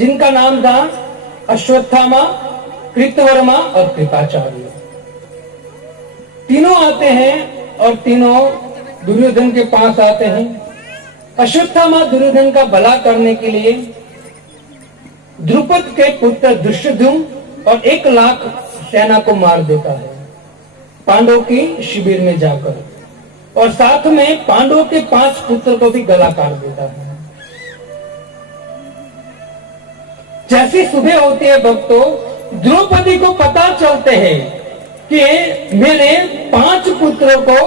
जिनका नाम था अश्वत्थामा, कृतवर्मा और कृपाचार्य। तीनों आते हैं और तीनों दुर्योधन के पास आते हैं। अश्वत्थामा दुर्योधन का भला करने के लिए द्रुपद के पुत्र दुष्टद्युम्न और 1,00,000 सेना को मार देता है पांडवों की शिविर में जाकर, और साथ में पांडवों के 5 पुत्र को भी गला काट देता है। जैसी सुबह होती है भक्तों, द्रौपदी को पता चलते हैं कि मेरे 5 पुत्रों को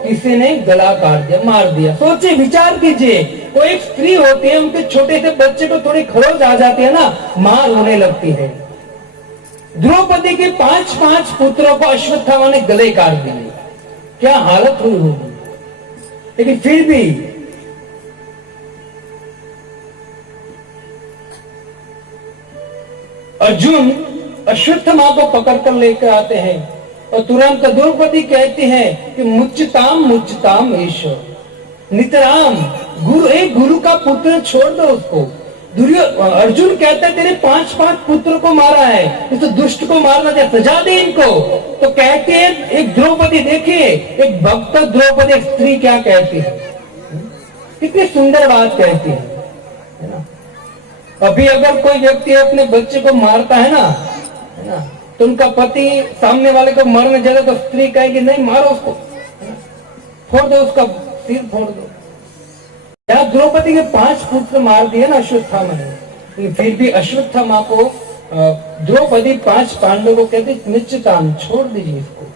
किसी ने गला काट दिया, मार दिया। सोचिए, विचार कीजिए, कोई एक स्त्री होती है, उनके छोटे से बच्चे को थोड़ी खरोच आ जाती है ना, मार होने लगती है। द्रौपदी के 5 पुत्रों को अश्वत्थामा ने गले काट दिए। क्या हालत हुई होगी। लेकिन फिर भी अर्जुन अश्वत्थामा को पकड़कर लेकर आते हैं और तुरंत द्रौपदी कहती है कि मुच्यताम ईश्वर, नितराम गुरु का पुत्र छोड़ दो उसको। अर्जुन कहता है तेरे 5 पुत्र को मारा है, इस तो दुष्ट को मारना चाहिए, सजा दे इनको। तो कहते हैं एक द्रौपदी, देखिए एक भक्त द्रौपदी, एक स्त्री क्या कहती है, कितनी सुंदर बात कहती है ना। अभी अगर कोई व्यक्ति अपने बच्चे को मारता है ना, तो उनका पति सामने वाले को मरने जाए तो स्त्री कहेगी नहीं मारो उसको, फोड़ दो उसका सिर, फोड़ दो। या द्रौपदी के 5 पुत्र मार दिए ना अश्वत्थामा ने, फिर भी अश्वत्थामा को द्रौपदी 5 पांडवों को कहती निश्चितान, छोड़ दीजिए इसको।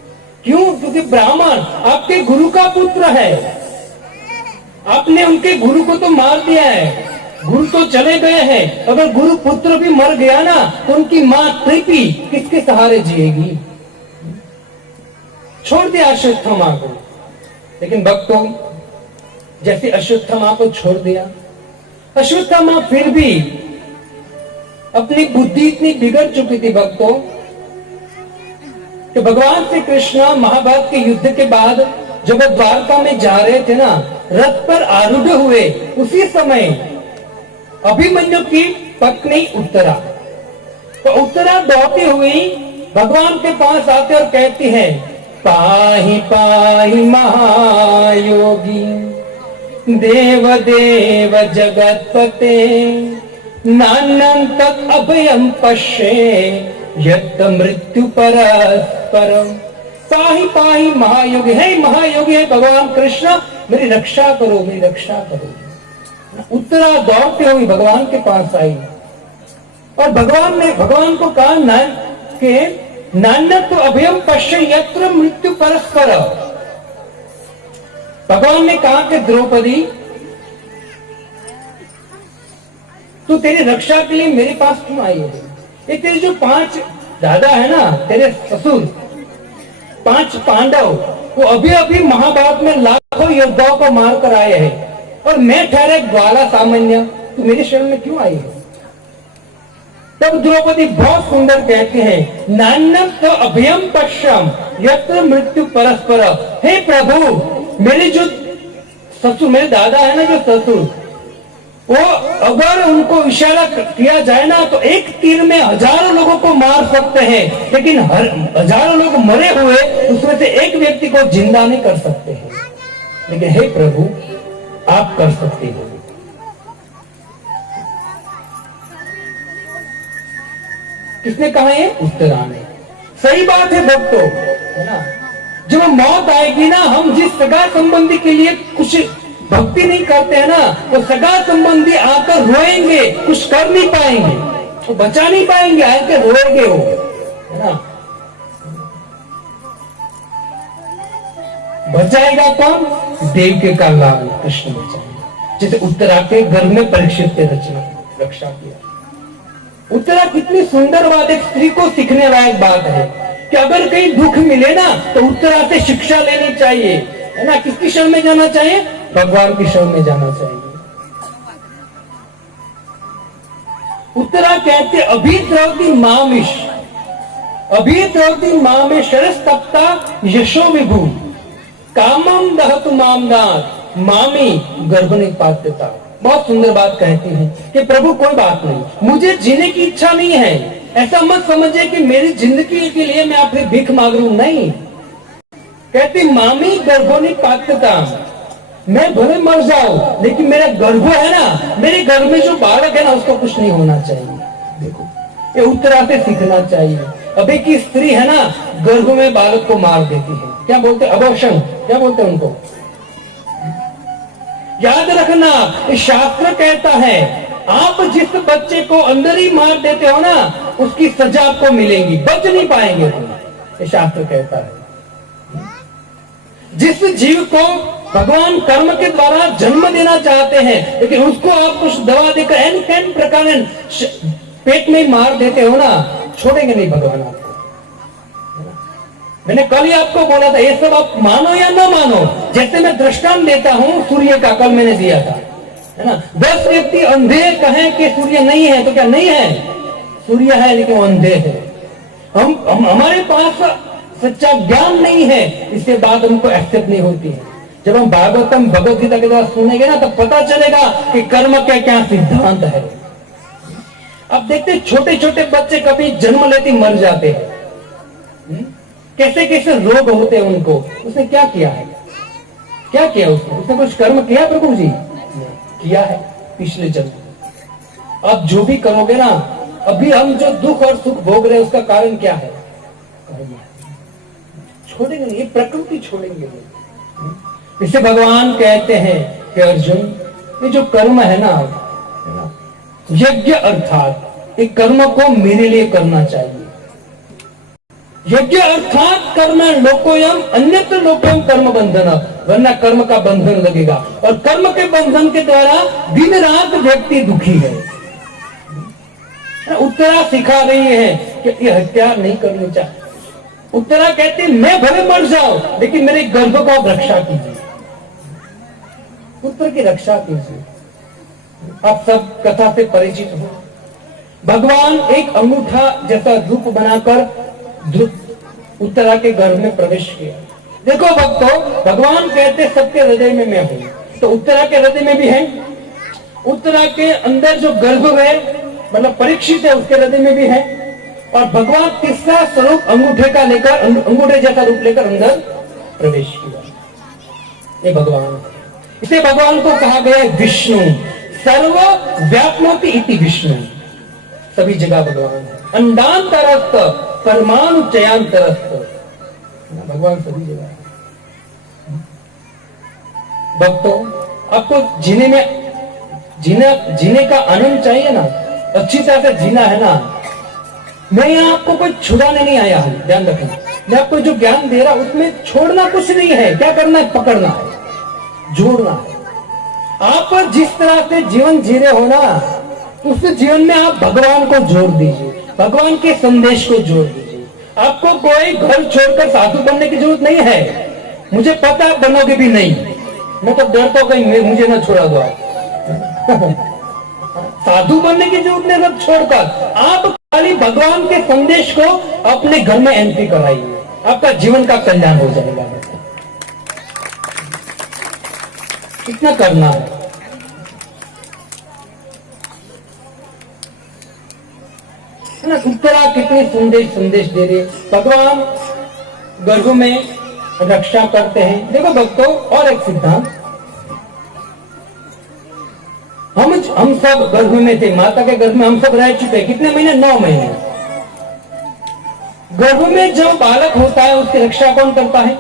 क्यों? क्योंकि ब्राह्मण आपके गुरु का पुत्र है, आपने उनके गुरु को तो मार दिया है, गुरु तो चले गए हैं। अगर गुरु पुत्र भी मर गया ना, तो उनकी मां कृपी किसके सहारे जिएगी। छोड़ दिया अश्वत्थामा को। लेकिन भक्तों, जैसे अश्वत्थामा को छोड़ दिया, अश्वत्थामा फिर भी अपनी बुद्धि इतनी बिगड़ चुकी थी भक्तों कि भगवान श्री कृष्ण महाभारत के युद्ध के बाद जब वो द्वारका में जा रहे थे ना, रथ पर आरूढ़ हुए, उसी समय अभिमन्यु की पत्नी उत्तरा, तो उत्तरा दौड़ती हुई भगवान के पास आते और कहती है पाहि पाहि महायोगी देव देव जगतपते नान्यं तत् अभयं पश्ये यत् मृत्यु परस्परम। पाहि पाहि महायोगी, हे महायोगी, है भगवान कृष्ण, मेरी रक्षा करो, मेरी रक्षा करो। उत्तरा दौड़ते हुई भगवान के पास आई और भगवान ने भगवान को कहा नान्य तो अभयम पश्य यत्र मृत्यु परस्पर। भगवान ने कहा कि द्रौपदी, तू तेरी रक्षा के लिए मेरे पास क्यों आई है? ये तेरे जो 5 दादा है ना, तेरे ससुर 5 पांडव, वो अभी अभी महाभारत में लाखों योद्धाओं को मार कर आए हैं, और मैं ठहरा ग्वाला सामान्य, तू मेरे शरण में क्यों आई है? तब द्रौपदी बहुत सुंदर कहती है नान्यं तो अभयम पश्यम यत्र मृत्यु परस्पर। हे प्रभु, मेरे जो ससुर, मेरे दादा है ना जो ससुर, वो अगर उनको इशारा किया जाए ना तो एक तीर में हजारों लोगों को मार सकते हैं, लेकिन हजारों लोग मरे हुए उसमें से एक व्यक्ति को जिंदा नहीं कर सकते हैं। लेकिन हे प्रभु, आप कर सकते हो। किसने कहा? ये उत्तरा ने। सही बात है भक्तों, है ना। जब मौत आएगी ना, हम जिस सगा संबंधी के लिए कुछ भक्ति नहीं करते हैं ना, वो सगा संबंधी आकर रोएंगे, कुछ कर नहीं पाएंगे, वो बचा नहीं पाएंगे, आकर रोएंगे वो, है ना। बचाएगा कौन? देव का लाल कृष्ण बचाएगा। जैसे उत्तरा के गर्भ में परीक्षित के रक्षा किया। उत्तरा कितनी सुंदर बात, एक स्त्री को सीखने लायक बात है कि अगर कहीं दुख मिले ना तो उत्तरा से शिक्षा लेनी चाहिए, है ना। किसकी शरण में जाना चाहिए? भगवान की शरण में जाना चाहिए। उत्तरा कहते अभिद्रवती मामिश, अभिद्रवती मामे शरस्तप्ता यशो विभु कामम दहतु मामदात मामी गर्भनिपात्यता। बहुत सुंदर बात कहती है कि प्रभु कोई बात नहीं, मुझे जीने की इच्छा नहीं है, ऐसा मत समझिए कि मेरी जिंदगी के लिए मैं आपसे भीख मांग रहा हूं, नहीं। कहती मामी गर्भोनी पात्रता, मैं भले मर जाऊं लेकिन मेरा गर्भ है ना, मेरे गर्भ में जो बालक है ना उसको कुछ नहीं होना चाहिए। देखो ये उत्तरा से सीखना चाहिए। अभी की स्त्री है ना गर्भ में बालक को मार देती है, क्या बोलते हैं, अबॉर्शन, क्या बोलते हैं उनको। याद रखना शास्त्र कहता है आप जिस बच्चे को अंदर ही मार देते हो ना उसकी सजा आपको मिलेगी, बच नहीं पाएंगे तुम, ये शास्त्र कहता है। जिस जीव को भगवान कर्म के द्वारा जन्म देना चाहते हैं लेकिन उसको आप कुछ दवा देकर एन प्रकार पेट में मार देते हो ना, छोड़ेंगे नहीं भगवान आपको। मैंने कल ही आपको बोला था ये सब आप मानो या ना मानो, जैसे मैं दृष्टांत देता हूं सूर्य का, कल मैंने दिया था, है ना। 10 व्यक्ति अंधे कहें कि सूर्य नहीं है तो क्या नहीं है, सूर्य है लेकिन वो अंधे है। हम हमारे पास सच्चा ज्ञान नहीं है, इसके बाद हमको एक्सेप्ट नहीं होती है। जब हम भागवतम भगवत गीता के द्वारा सुनेंगे ना तब पता चलेगा कि कर्म का क्या सिद्धांत है। अब देखते छोटे छोटे बच्चे कभी जन्म लेते मर जाते हैं, कैसे कैसे रोग होते हैं उनको, उसने क्या किया है, क्या किया उसने कुछ कर्म किया प्रभु जी, किया है पिछले जन्म। अब जो भी करोगे ना, अभी हम जो दुख और सुख भोग रहे हैं उसका कारण क्या है, कर्म है। छोड़ेंगे नहीं, ये प्रकृति छोड़ेंगे नहीं। इसे भगवान कहते हैं कि अर्जुन ये जो कर्म है ना, यज्ञ अर्थात एक कर्म को मेरे लिए करना चाहिए। यज्ञ अर्थात कर्म लोकोयम अन्यत्र लोकोयम कर्म बंधन, वरना कर्म का बंधन लगेगा और कर्म के बंधन के द्वारा दिन रात व्यक्ति दुखी है। उत्तरा सिखा रही है कि ये हत्या नहीं करनी चाहिए। उत्तरा कहती मैं भले मर जाऊं लेकिन मेरे गर्भ को आप रक्षा कीजिए, पुत्र की रक्षा कीजिए। आप सब कथा से परिचित हो, भगवान एक अंगूठा जैसा रूप बनाकर उत्तरा के गर्भ में प्रवेश किया। देखो भक्तों, भगवान कहते सबके हृदय में मैं हूं, तो उत्तरा के हृदय में भी है। उत्तरा के अंदर जो गर्भ है मतलब परीक्षित है उसके हृदय में भी है। और भगवान तीसरा स्वरूप अंगूठे का लेकर, अंगूठे जैसा रूप लेकर अंदर प्रवेश किया। ये भगवान, इसे भगवान को कहा गया है विष्णु, सर्व व्याप्नोति इति विष्णु, सभी जगह भगवान है। अंडांतरस्थ परमाणु चयांतरस्थ, भगवान सभी जगह है। भक्तों, आपको जीने का आनंद चाहिए ना, अच्छी तरह से जीना है ना। मैं यहाँ आपको कोई छुड़ाने नहीं आया हूं, ध्यान रखना। मैं आपको जो ज्ञान दे रहा हूं उसमें छोड़ना कुछ नहीं है। क्या करना है, पकड़ना है, जोड़ना है। आप जिस तरह से जीवन जी रहे हो ना, उस जीवन में आप भगवान को जोड़ दीजिए, भगवान के संदेश को जोड़ दीजिए। आपको कोई घर छोड़कर साधु बनने की जरूरत नहीं है। मुझे पता है बनोगे भी नहीं, मैं तो डरता हूं कहीं मुझे ना छोड़ा दो आप। साधु बनने की जरूरत नहीं, सब छोड़कर आप खाली भगवान के संदेश को अपने घर में एंट्री कराइए, आपका जीवन का कल्याण हो जाएगा। कितना करना है ना। उत्तरा कितनी संदेश दे रही है। भगवान गर्भ में रक्षा करते हैं। देखो भक्तों, और एक सिद्धांत, हम सब गर्भ में थे, माता के गर्भ में हम सब रह चुके। कितने महीने, 9 महीने। गर्भ में जो बालक होता है उसकी रक्षा कौन करता है।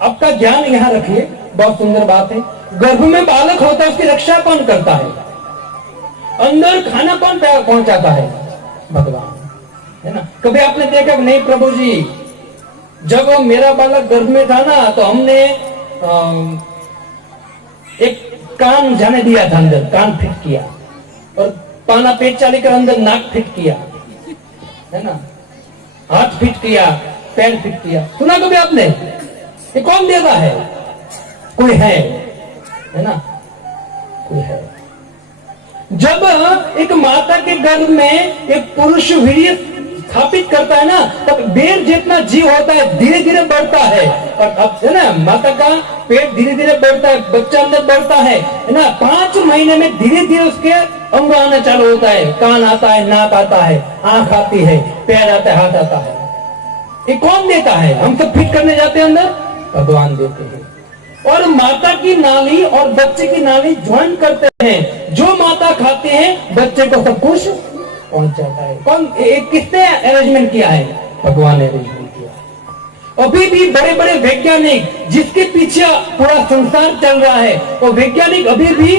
आपका ध्यान यहां रखिए, बहुत सुंदर बात है। गर्भ में बालक होता है उसकी रक्षा कौन करता है। अंदर खाना कौन पहुंचाता है, भगवान, है ना। कभी आपने देखा नहीं प्रभु जी, जब मेरा बालक गर्भ में था ना तो हमने एक कान जाने दिया था, अंदर कान फिट किया और पाना पेट चाली कर अंदर नाक फिट किया, है ना, हाथ फिट किया, पैर फिट किया। सुना कभी आपने, ये कौन देता है, कोई है ना, कोई है। जब एक माता के गर्भ में एक पुरुष वीर्य स्थापित करता है ना, तब बेर जितना जीव होता है धीरे धीरे बढ़ता है और अब है ना माता का पेट धीरे धीरे बढ़ता है, बच्चा अंदर बढ़ता है ना, 5 महीने में धीरे धीरे उसके अंग आना चालू होता है, कान आता है, नाक आता है, आंख आती है, पैर आता है, हाथ आता है। ये कौन देता है? हम सब फिट करने जाते हैं अंदर, भगवान देते हैं। और माता की नाली और बच्चे की नाली ज्वाइन करते हैं, जो माता खाते हैं बच्चे को सब कुछ पहुंच जाता है। कौन किसने अरेंजमेंट किया है? भगवान ने अरेंजमेंट किया। अभी भी बड़े बड़े वैज्ञानिक जिसके पीछे पूरा संसार चल रहा है, वो वैज्ञानिक अभी भी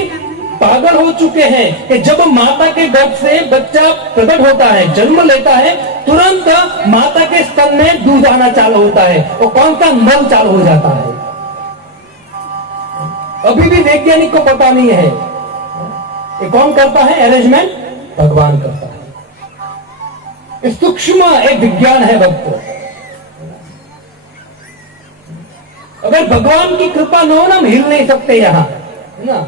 पागल हो चुके हैं कि जब माता के गर्भ से बच्चा प्रकट होता है, जन्म लेता है, तुरंत माता के स्तन में दूध आना चालू होता है, वो कौन सा नल चालू हो जाता है। अभी भी वैज्ञानिक को पता नहीं है ये कौन करता है अरेंजमेंट? भगवान करता है। सूक्ष्म एक विज्ञान है भक्तों। अगर भगवान की कृपा न हो ना, हम हिल नहीं सकते यहां, है ना।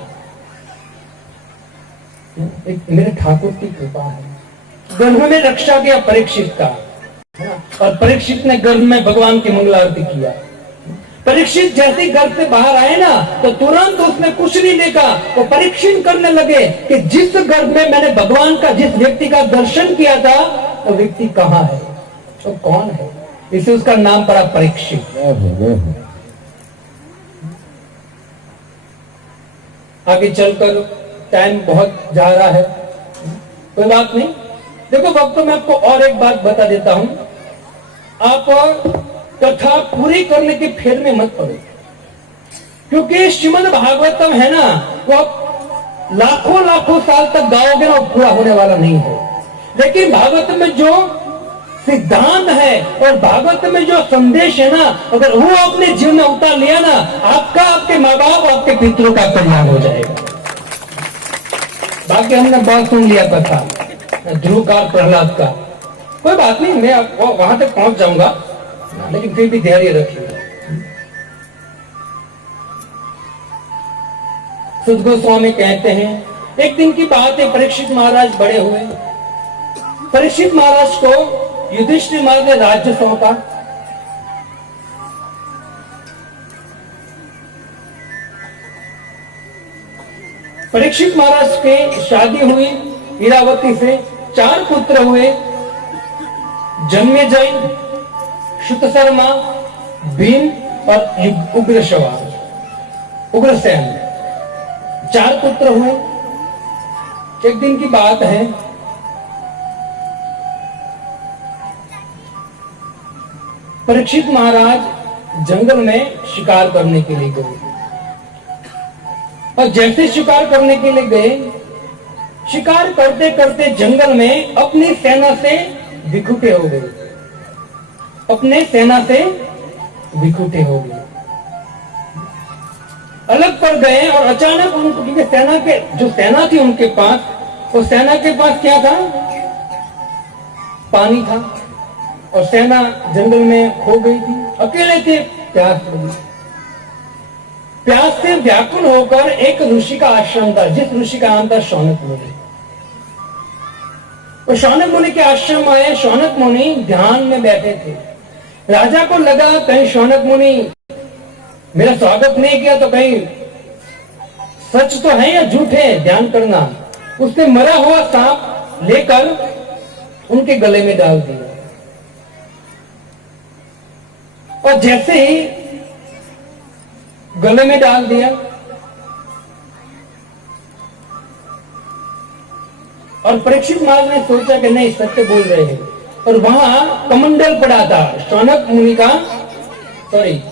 एक मेरे ठाकुर की कृपा है। गर्भ में रक्षा किया परीक्षित का, और परीक्षित ने गर्भ में भगवान की मंगला आरती किया। परीक्षित जैसे गर्भ से बाहर आए ना, तो तुरंत उसने कुछ नहीं देखा, वो परीक्षण करने लगे कि जिस गर्भ में मैंने भगवान का, जिस व्यक्ति का दर्शन किया था, वो व्यक्ति कहाँ है, वो कौन है। इसे उसका नाम पड़ा परीक्षित। आगे चलकर टाइम बहुत जा रहा है, कोई बात नहीं। देखो भक्तों, मैं आपको और एक बात बता देता हूं, आप कथा पूरी करने के फेर में मत पड़ो, क्योंकि श्रीमद् भागवतम है ना, वो आप लाखों लाखों साल तक गाओगे ना, वो पूरा होने वाला नहीं है। लेकिन भागवत में जो सिद्धांत है और भागवत में जो संदेश है ना, अगर वो अपने जीवन में उतार लिया ना, आपका, आपके माँ बाप, आपके पितरों का कल्याण हो जाएगा। बाकी हमने बात सुन लिया कथा ध्रुव का, प्रहलाद का, कोई बात नहीं, मैं वहां तक पहुंच जाऊंगा, लेकिन फिर भी धैर्य रखिए। सुध गोस्वामी कहते हैं, एक दिन की बात है, परीक्षित महाराज बड़े हुए। परीक्षित महाराज को युधिष्ठिर महाराज ने राज्य सौंपा। परीक्षित महाराज के शादी हुई इरावती से, 4 पुत्र हुए, जन्मेजय, श्रुतशर्मा, भीम और उग्रसेन, 4 पुत्र हुए। एक दिन की बात है, परीक्षित महाराज जंगल में शिकार करने के लिए गए, और जैसे शिकार करने के लिए गए, शिकार करते करते जंगल में अपनी सेना से विखुटे हो गए, अपने सेना से विखुटे हो गए, अलग पड़ गए। और अचानक उनकी सेना के, जो सेना थी उनके पास, वो सेना के पास क्या था? पानी था, और सेना जंगल में खो गई थी, अकेले थे, प्यास लगी। प्यास से व्याकुल होकर एक ऋषि का आश्रम था, जिस ऋषि का नाम था शौनक मुनि। तो शौनक मुनि के आश्रम आए। शौनक मुनि ध्यान में बैठे थे। राजा को लगा कहीं शौनक मुनि मेरा स्वागत नहीं किया तो कहीं सच तो है या झूठ है, ध्यान करना। उसने मरा हुआ सांप लेकर उनके गले में डाल दिया, और जैसे ही गले में डाल दिया, और परीक्षित महाराज ने सोचा कि नहीं, सत्य बोल रहे हैं, और वहां कमंडल पड़ा था शौनक मुनि का, सॉरी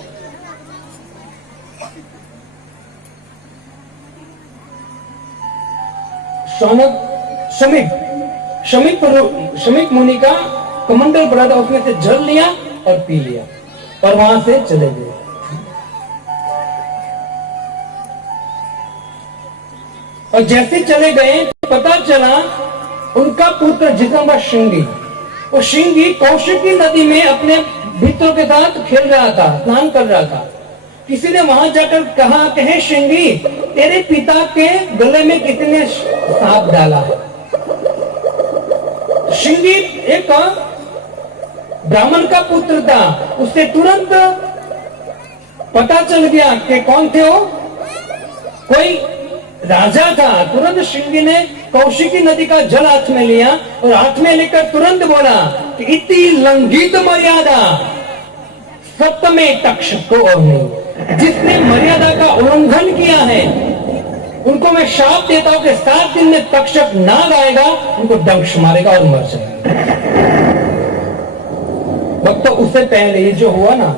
शमीक मुनि का कमंडल पड़ा था, उसमें से जल लिया और पी लिया, और वहां से चले गए। और जैसे चले गए, पता चला उनका पुत्र जिसका श्रृंगी, वो श्रृंगी कौशिकी नदी में अपने मित्रों के साथ खेल रहा था, स्नान कर रहा था। किसी ने वहां जाकर कहा कि हे श्रृंगी, तेरे पिता के गले में कितने सांप डाला है। श्रृंगी एक ब्राह्मण का पुत्र था, उसने तुरंत पता चल गया कि कौन थे वो, कोई राजा था। तुरंत श्रृंगी ने कौशिकी नदी का जल हाथ में लिया और हाथ में लेकर तुरंत बोला कि इति लंघित मर्यादा सप्तमे तक्षक को अग्नि, जिसने मर्यादा का उल्लंघन किया है उनको मैं शाप देता हूं कि 7 दिन में तक्षक नाग आएगा, उनको डंक मारेगा और मर जाएगा। भक्तों, उससे पहले ये जो हुआ ना,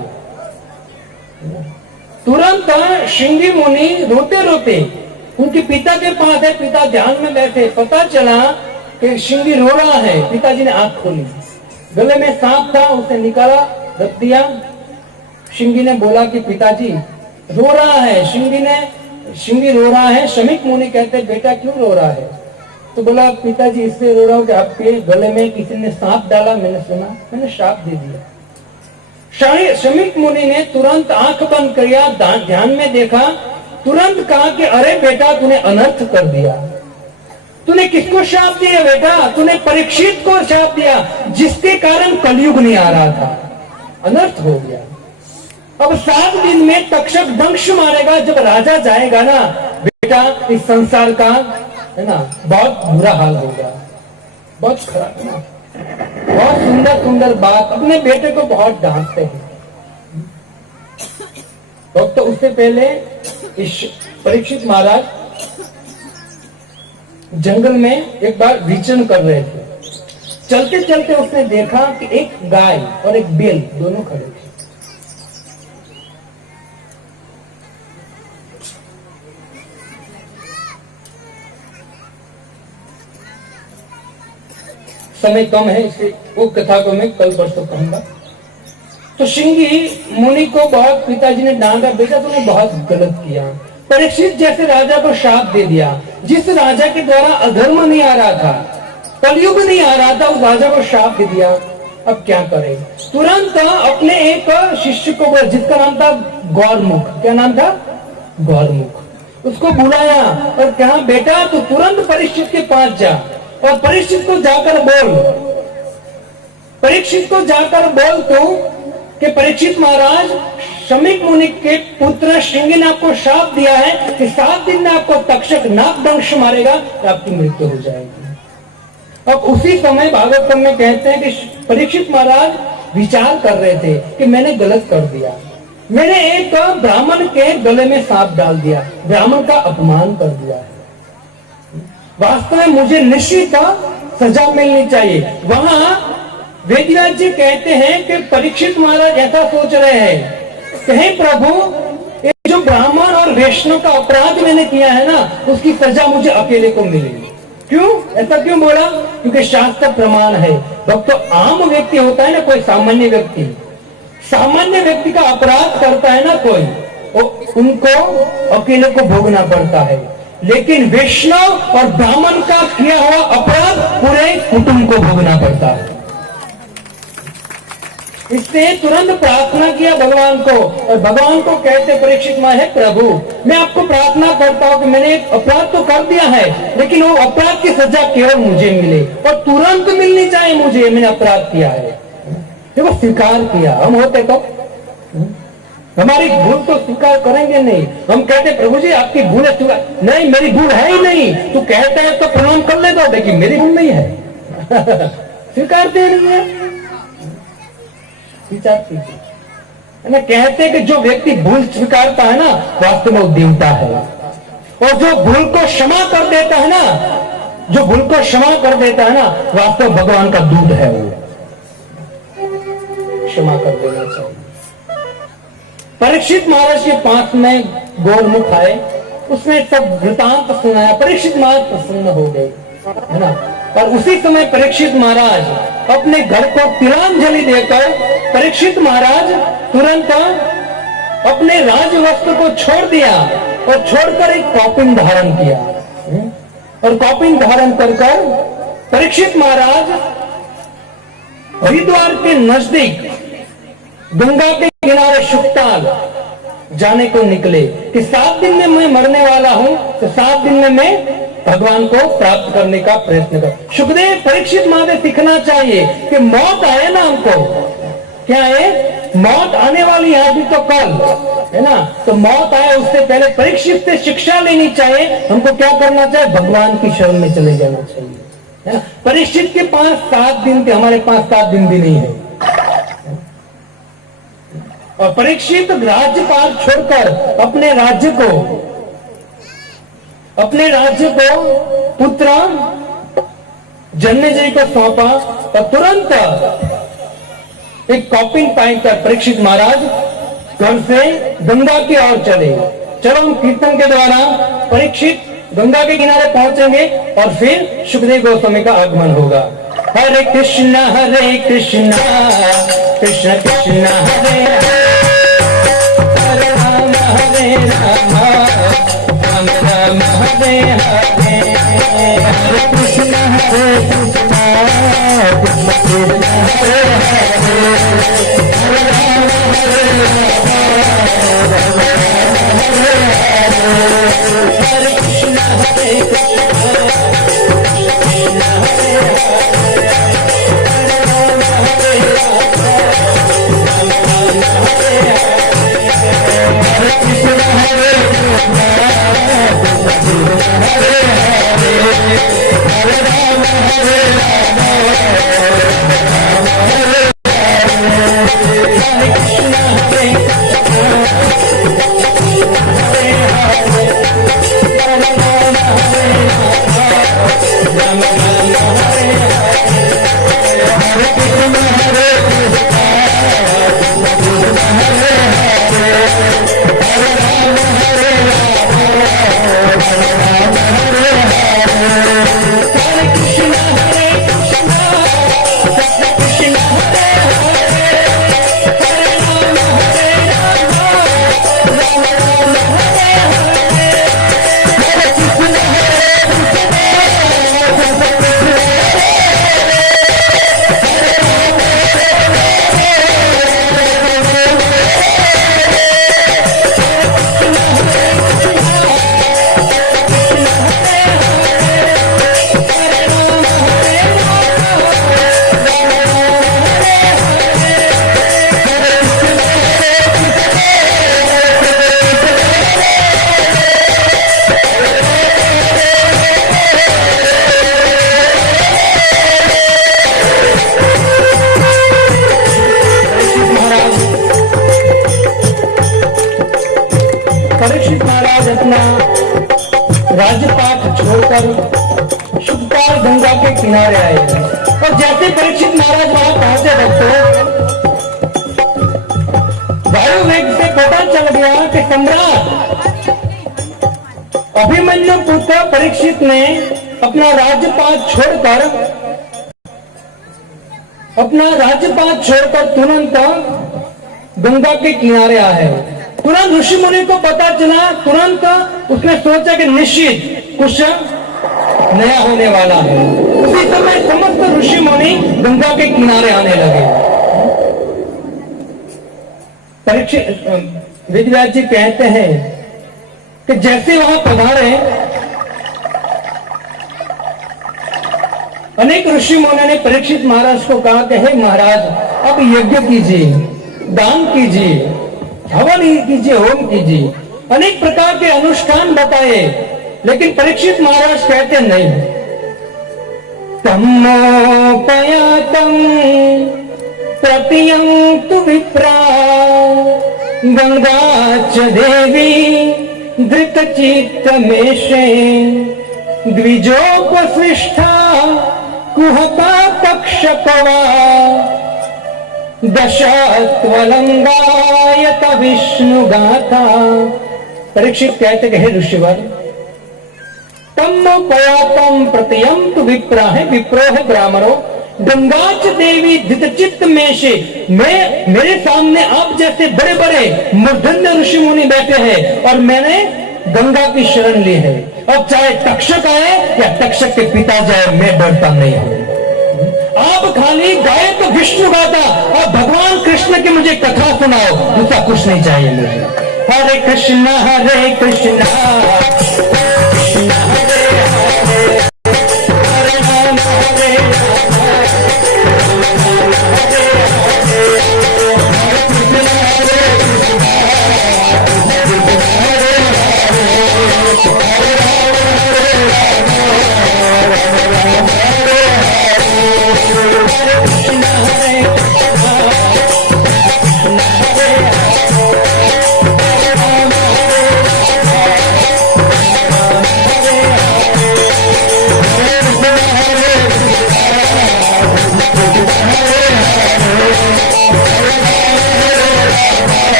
तुरंत श्रृंगी मुनि रोते रोते उनके पिता के पास है, पिता ध्यान में बैठे, पता चला कि श्रृंगी रो रहा है। पिताजी ने आंख खोली, गले में सांप था, उसे निकाला, रख दिया। श्रृंगी ने बोला कि पिताजी रो रहा है। श्रृंगी रो रहा है। शमीक मुनि कहते बेटा क्यों रो रहा है? तो बोला पिताजी इसलिए रो रहा हूं कि आपके गले में किसी ने सांप डाला, मैंने सुना, मैंने श्राप दे दिया। शमीक मुनि ने तुरंत आंख बंद किया, ध्यान में देखा, तुरंत कहा कि अरे बेटा तूने अनर्थ कर दिया। तूने किसको श्राप दिया बेटा? तूने परीक्षित को श्राप दिया, जिसके कारण कलयुग नहीं आ रहा था, अनर्थ हो गया। अब 7 दिन में तक्षक दंश मारेगा। जब राजा जाएगा ना बेटा, इस संसार का है ना बहुत बुरा हाल होगा, बहुत खराब ना। बहुत सुंदर सुंदर बात अपने बेटे को बहुत डांटते हैं। तो उससे पहले इस परीक्षित महाराज जंगल में एक बार विचरण कर रहे थे। चलते चलते उसने देखा कि एक गाय और एक बैल दोनों खड़े थे। समय कम है, इसलिए वो कथा को मैं कल परसों कहूंगा। तो श्रृंगी मुनि को बहुत पिताजी ने डांटा, बेटा तूने बहुत गलत किया। परीक्षित जैसे राजा को श्राप दे दिया, जिस राजा के द्वारा अधर्म नहीं आ रहा था, कलयुग नहीं आ रहा था, उस राजा को श्राप दे दिया। अब क्या करे? तुरंत अपने एक शिष्य को, जिसका नाम था गौरमुख, क्या नाम था? गौरमुख, उसको बुलाया और कहा बेटा तू तुरंत परीक्षित के पास जा और परीक्षित को जाकर बोल तू कि परीक्षित महाराज, शमीक मुनि के पुत्र श्रृंगी ने आपको श्राप दिया है कि 7 दिन में आपको तक्षक नाग दंश मारेगा तो आपकी मृत्यु हो जाएगी। अब उसी समय भागवतम में कहते हैं कि परीक्षित महाराज विचार कर रहे थे कि मैंने गलत कर दिया, मैंने एक ब्राह्मण के गले में सांप डाल दिया, ब्राह्मण का अपमान कर दिया है, वास्तव में मुझे निश्चित सजा मिलनी चाहिए। वहां वेदव्यास जी कहते हैं कि परीक्षित महाराज ऐसा सोच रहे हैं कि हे प्रभु, ये जो ब्राह्मण और वैष्णव का अपराध मैंने किया है ना, उसकी सजा मुझे अकेले को मिलेगी। क्यों ऐसा क्यों बोला? क्योंकि शास्त्र प्रमाण है। भक्तों, आम व्यक्ति होता है ना, कोई सामान्य व्यक्ति का अपराध करता है ना कोई, उनको अकेले को भोगना पड़ता है, लेकिन वैष्णव और ब्राह्मण का किया हुआ अपराध पूरे कुटुंब को भोगना पड़ता है। इससे तुरंत प्रार्थना किया भगवान को, और भगवान को कहते परीक्षित मां, है प्रभु मैं आपको प्रार्थना करता हूं कि मैंने एक अपराध तो कर दिया है, लेकिन वो अपराध की सजा केवल मुझे मिले और तुरंत मिलनी चाहिए मुझे, मैंने अपराध किया है। देखो, स्वीकार किया। हम होते तो हमारी भूल तो स्वीकार करेंगे नहीं, हम कहते प्रभु जी आपकी भूल है, स्वीकार नहीं, मेरी भूल है ही नहीं। तू कहता है तो प्रणाम कर ले दो, देखिए मेरी भूल नहीं है। स्वीकारते नहीं है, विचार कीजिए ना। कहते कि जो व्यक्ति भूल स्वीकारता है ना, वास्तव में वो देवता है, और जो भूल को क्षमा कर देता है ना, वास्तव भगवान का दूत है। वो क्षमा कर देना चाहिए। परीक्षित महाराज के पास में गौरमुख आए, उसने सब वृतांत सुनाया। परीक्षित महाराज प्रसन्न हो गए, है ना। और उसी समय परीक्षित महाराज अपने घर को तिलांजलि देकर परीक्षित महाराज तुरंत अपने राजवस्त्र को छोड़ दिया और छोड़कर एक कौपिन धारण किया, और कौपिन धारण कर परीक्षित महाराज हरिद्वार के नजदीक गंगा के किनारे शुक्ताल जाने को निकले कि 7 दिन में मैं मरने वाला हूं, तो 7 दिन में मैं भगवान को प्राप्त करने का प्रयत्न कर। सुखदेव परीक्षित महाराज सीखना चाहिए कि मौत आए ना हमको, क्या है, मौत आने वाली है अभी तो कल, है ना। तो मौत आए उससे पहले परीक्षित से शिक्षा लेनी चाहिए। हमको क्या करना चाहिए? भगवान की शरण में चले जाना चाहिए, है ना। परीक्षित के पास 7 दिन थे, हमारे पास 7 दिन भी नहीं है। और परीक्षित राज्यपाल छोड़कर अपने राज्य को पुत्र जन्मेजय को सौंपा और तुरंत एक कॉपिंग पाकर परीक्षित महाराज घर से गंगा की ओर चले। चलो हम कीर्तन के द्वारा परीक्षित गंगा के किनारे पहुंचेंगे और फिर सुखदेव गोस्वामी का आगमन होगा। हरे कृष्ण कृष्ण कृष्ण हरे हरे राम राम राम हरे हरे हरे कृष्ण कृष्ण कृष्ण हरे हरे हरे राम हरे कृष्ण परीक्षित महाराज अपना राज्यपाठ छोड़कर शुभपाल गंगा के किनारे आए और जैसे परीक्षित महाराज वहां पहुंचे दोस्तों, वायु वेग से पता चल गया कि सम्राट अभिमन्यु पुत्र परीक्षित ने अपना राज्यपाठ छोड़कर तुरंत गंगा के किनारे आए। तुरंत ऋषि मुनि को पता चला, तुरंत उसने सोचा कि निश्चित कुछ नया होने वाला है। उसी समय समस्त ऋषि मुनि गंगा के किनारे आने लगे। परीक्षित वेदव्यास जी कहते हैं कि जैसे वहां पधारे अनेक ऋषि मुनि ने परीक्षित महाराज को कहा कि हे महाराज, अब यज्ञ कीजिए, दान कीजिए, हवन कीजिए, होम कीजिए, अनेक प्रकार के अनुष्ठान बताए। लेकिन परीक्षित महाराज कहते नहीं। तमोपयातम प्रतियंतु विप्रा गंगा च देवी धृतचित्तमेषे द्विजोपसृष्टा कुहका तक्षकवा दशात्वलंगायत विष्णु गाथा। परीक्षित कहते हैं ऋषिवर, तमोपयातम प्रतियंतु विप्रा है, विप्रो है ब्राह्मणों, गंगाच देवी धृतचित्त में से मेरे सामने आप जैसे बड़े बड़े मूर्धन्य ऋषि मुनि बैठे हैं और मैंने गंगा की शरण ली है। अब चाहे तक्षक आए या तक्षक के पिता जाए, मैं डरता नहीं हूं। आप खाली गाए तो विष्णु गाता और भगवान कृष्ण की मुझे कथा सुनाओ, दूसरा कुछ नहीं चाहिए मुझे। हरे कृष्ण हरे कृष्ण कृष्ण हरे हरे हरे राम हरे राम राम राम हरे हरे हरे कृष्ण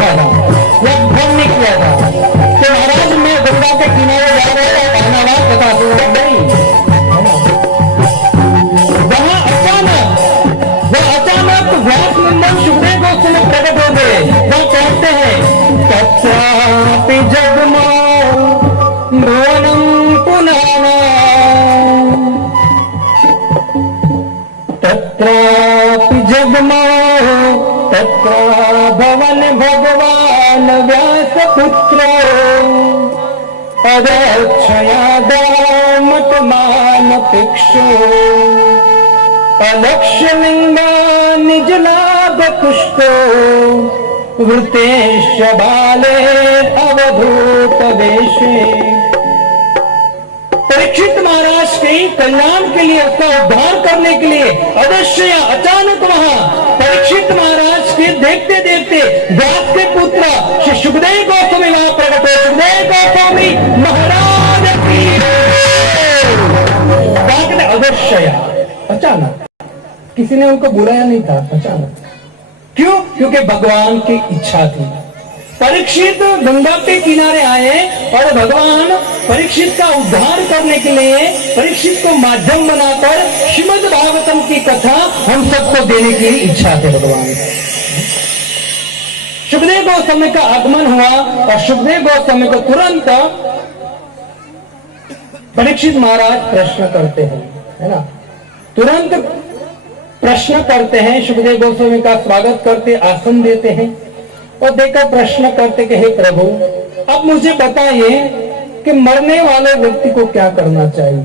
लिखा था या भ्रम नहीं किया था कि महाराज मैं गंगा के किनारे जा रहा था, धन्यवाद बता दूंगा, नहीं। वहां अचानक व्यास नंदन सुखदेव गोस्वामी प्रकट हो गए। वो कहते हैं तत्रापि जगमो भुवनं पुनाना, तत्रापि जगमो तत्रा भवन भगवान व्यास पुत्र, अदक्षयादामतमानपेक्षो अलक्ष्य लिंगा निज लाभ तुष्टो, वृतेश बाले अवधूत वेशे। परीक्षित महाराज के कल्याण के लिए, उसका उद्धार करने के लिए अवश्य अचानक वहां परीक्षित महाराज के देखते देखते व्यास के पुत्र श्री सुखदेव गोस्वामी वहां प्रकट हुए। सुखदेव गोस्वामी महाराज की अवश्य अचानक, किसी ने उनको बुलाया नहीं था, अचानक। क्यों? क्योंकि भगवान की इच्छा थी। परीक्षित गंगा के किनारे आए और भगवान परीक्षित का उद्धार करने के लिए परीक्षित को माध्यम बनाकर श्रीमद् भागवतम की कथा हम सबको देने की इच्छा थे भगवान। सुखदेव गोस्वामी का आगमन हुआ और सुखदेव गोस्वामी को तुरंत परीक्षित महाराज प्रश्न करते हैं, है ना, तुरंत प्रश्न करते हैं। सुखदेव गोस्वामी का स्वागत करते, आसन देते हैं और देखकर प्रश्न करते कि हे प्रभु, अब मुझे बताइए कि मरने वाले व्यक्ति को क्या करना चाहिए?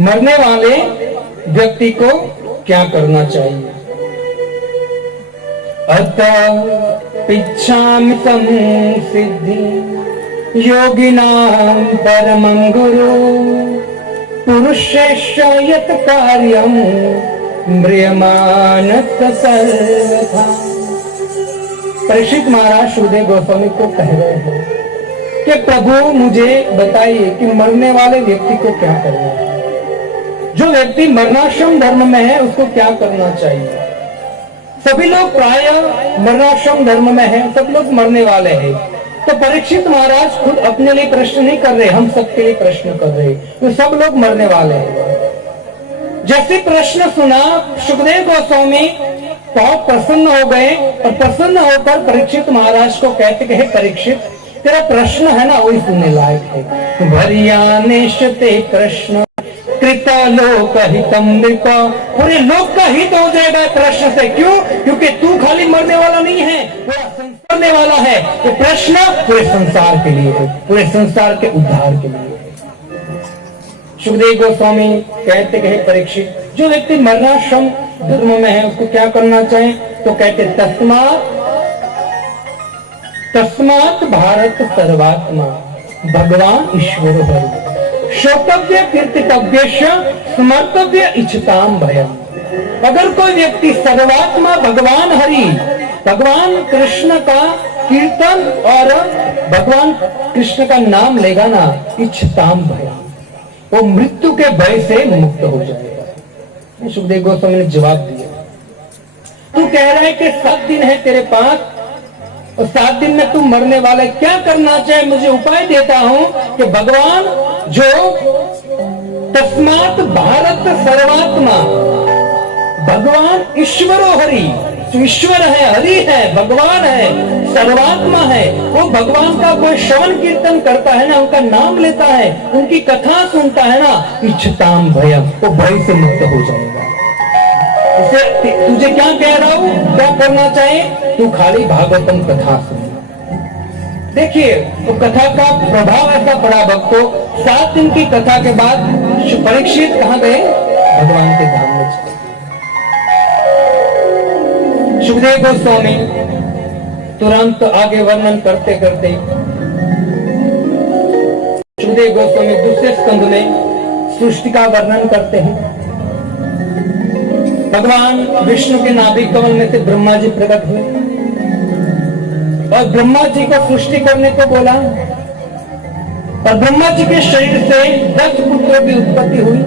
मरने वाले व्यक्ति को क्या करना चाहिए? अतः पिच्छामि संसिद्धि योगिनां परमं गुरु, पुरुषेश्च यत् कार्यं म्रियमाणस्य सर्वथा। परीक्षित महाराज सुखदेव गोस्वामी को कह रहे हैं कि प्रभु मुझे बताइए कि मरने वाले व्यक्ति को क्या करना है। जो व्यक्ति मरणाश्रम धर्म में है उसको क्या करना चाहिए? सभी लोग प्राय मरणाश्रम धर्म में हैं, सब लोग मरने वाले हैं। तो परीक्षित महाराज खुद अपने लिए प्रश्न नहीं कर रहे, हम सबके लिए प्रश्न कर रहे, तो सब लोग मरने वाले हैं। जैसे प्रश्न सुना सुखदेव गोस्वामी बहुत प्रसन्न हो गए और प्रसन्न होकर परीक्षित महाराज को कहते कि हे परीक्षित, तेरा प्रश्न है ना वही सुनने लायक है। भरियानेशते प्रश्न कृत लोक हितम नृप, पूरे लोक का हित हो जाएगा प्रश्न से। क्यों? क्योंकि तू खाली मरने वाला नहीं है, पूरा संसार मरने वाला है। तो प्रश्न पूरे संसार के लिए है, पूरे संसार के उद्धार के लिए है। सुखदेव गोस्वामी कहते कहे परीक्षित, जो व्यक्ति मरणाश्रम धर्म में है उसको क्या करना चाहिए? तो कहते तस्मात् भारत सर्वात्मा भगवान ईश्वर हरि, श्रोतव्य कीर्तितव्य समर्तव्य इच्छताम भयम। अगर कोई व्यक्ति सर्वात्मा भगवान हरि, भगवान कृष्ण का कीर्तन और भगवान कृष्ण का नाम लेगा ना, इच्छताम भयम, वो मृत्यु के भय से मुक्त हो जाएगा। सुखदेव गोस्वामी ने जवाब दिया, तू कह रहा है कि 7 दिन है तेरे पास और 7 दिन में तू मरने वाला है, क्या करना चाहिए? मुझे उपाय देता हूं कि भगवान जो तस्मात् भारत सर्वात्मा, भगवान ईश्वरो हरि, जो ईश्वर है, हरि है, भगवान है, सर्वात्मा है, वो भगवान का कोई श्रवण कीर्तन करता है ना, उनका नाम लेता है, उनकी कथा सुनता है ना, इच्छताम भयम, वो भय से मुक्त हो जाएगा। उसे तुझे क्या कह रहा हूं, क्या करना चाहिए? तू खाली भागवतम कथा सुन। देखिए तो कथा का प्रभाव ऐसा पड़ा भक्तों। 7 दिन की कथा के बाद परीक्षित कहाँ गए? भगवान के धाम में चले। सुखदेव गोस्वामी तुरंत आगे वर्णन करते करते सुखदेव गोस्वामी दूसरे स्कंद में सृष्टि का वर्णन करते हैं। भगवान विष्णु के नाभिक कमल में से ब्रह्मा जी प्रकट हुए और ब्रह्मा जी को सृष्टि करने को बोला और ब्रह्मा जी के शरीर से 10 पुत्रों की उत्पत्ति हुई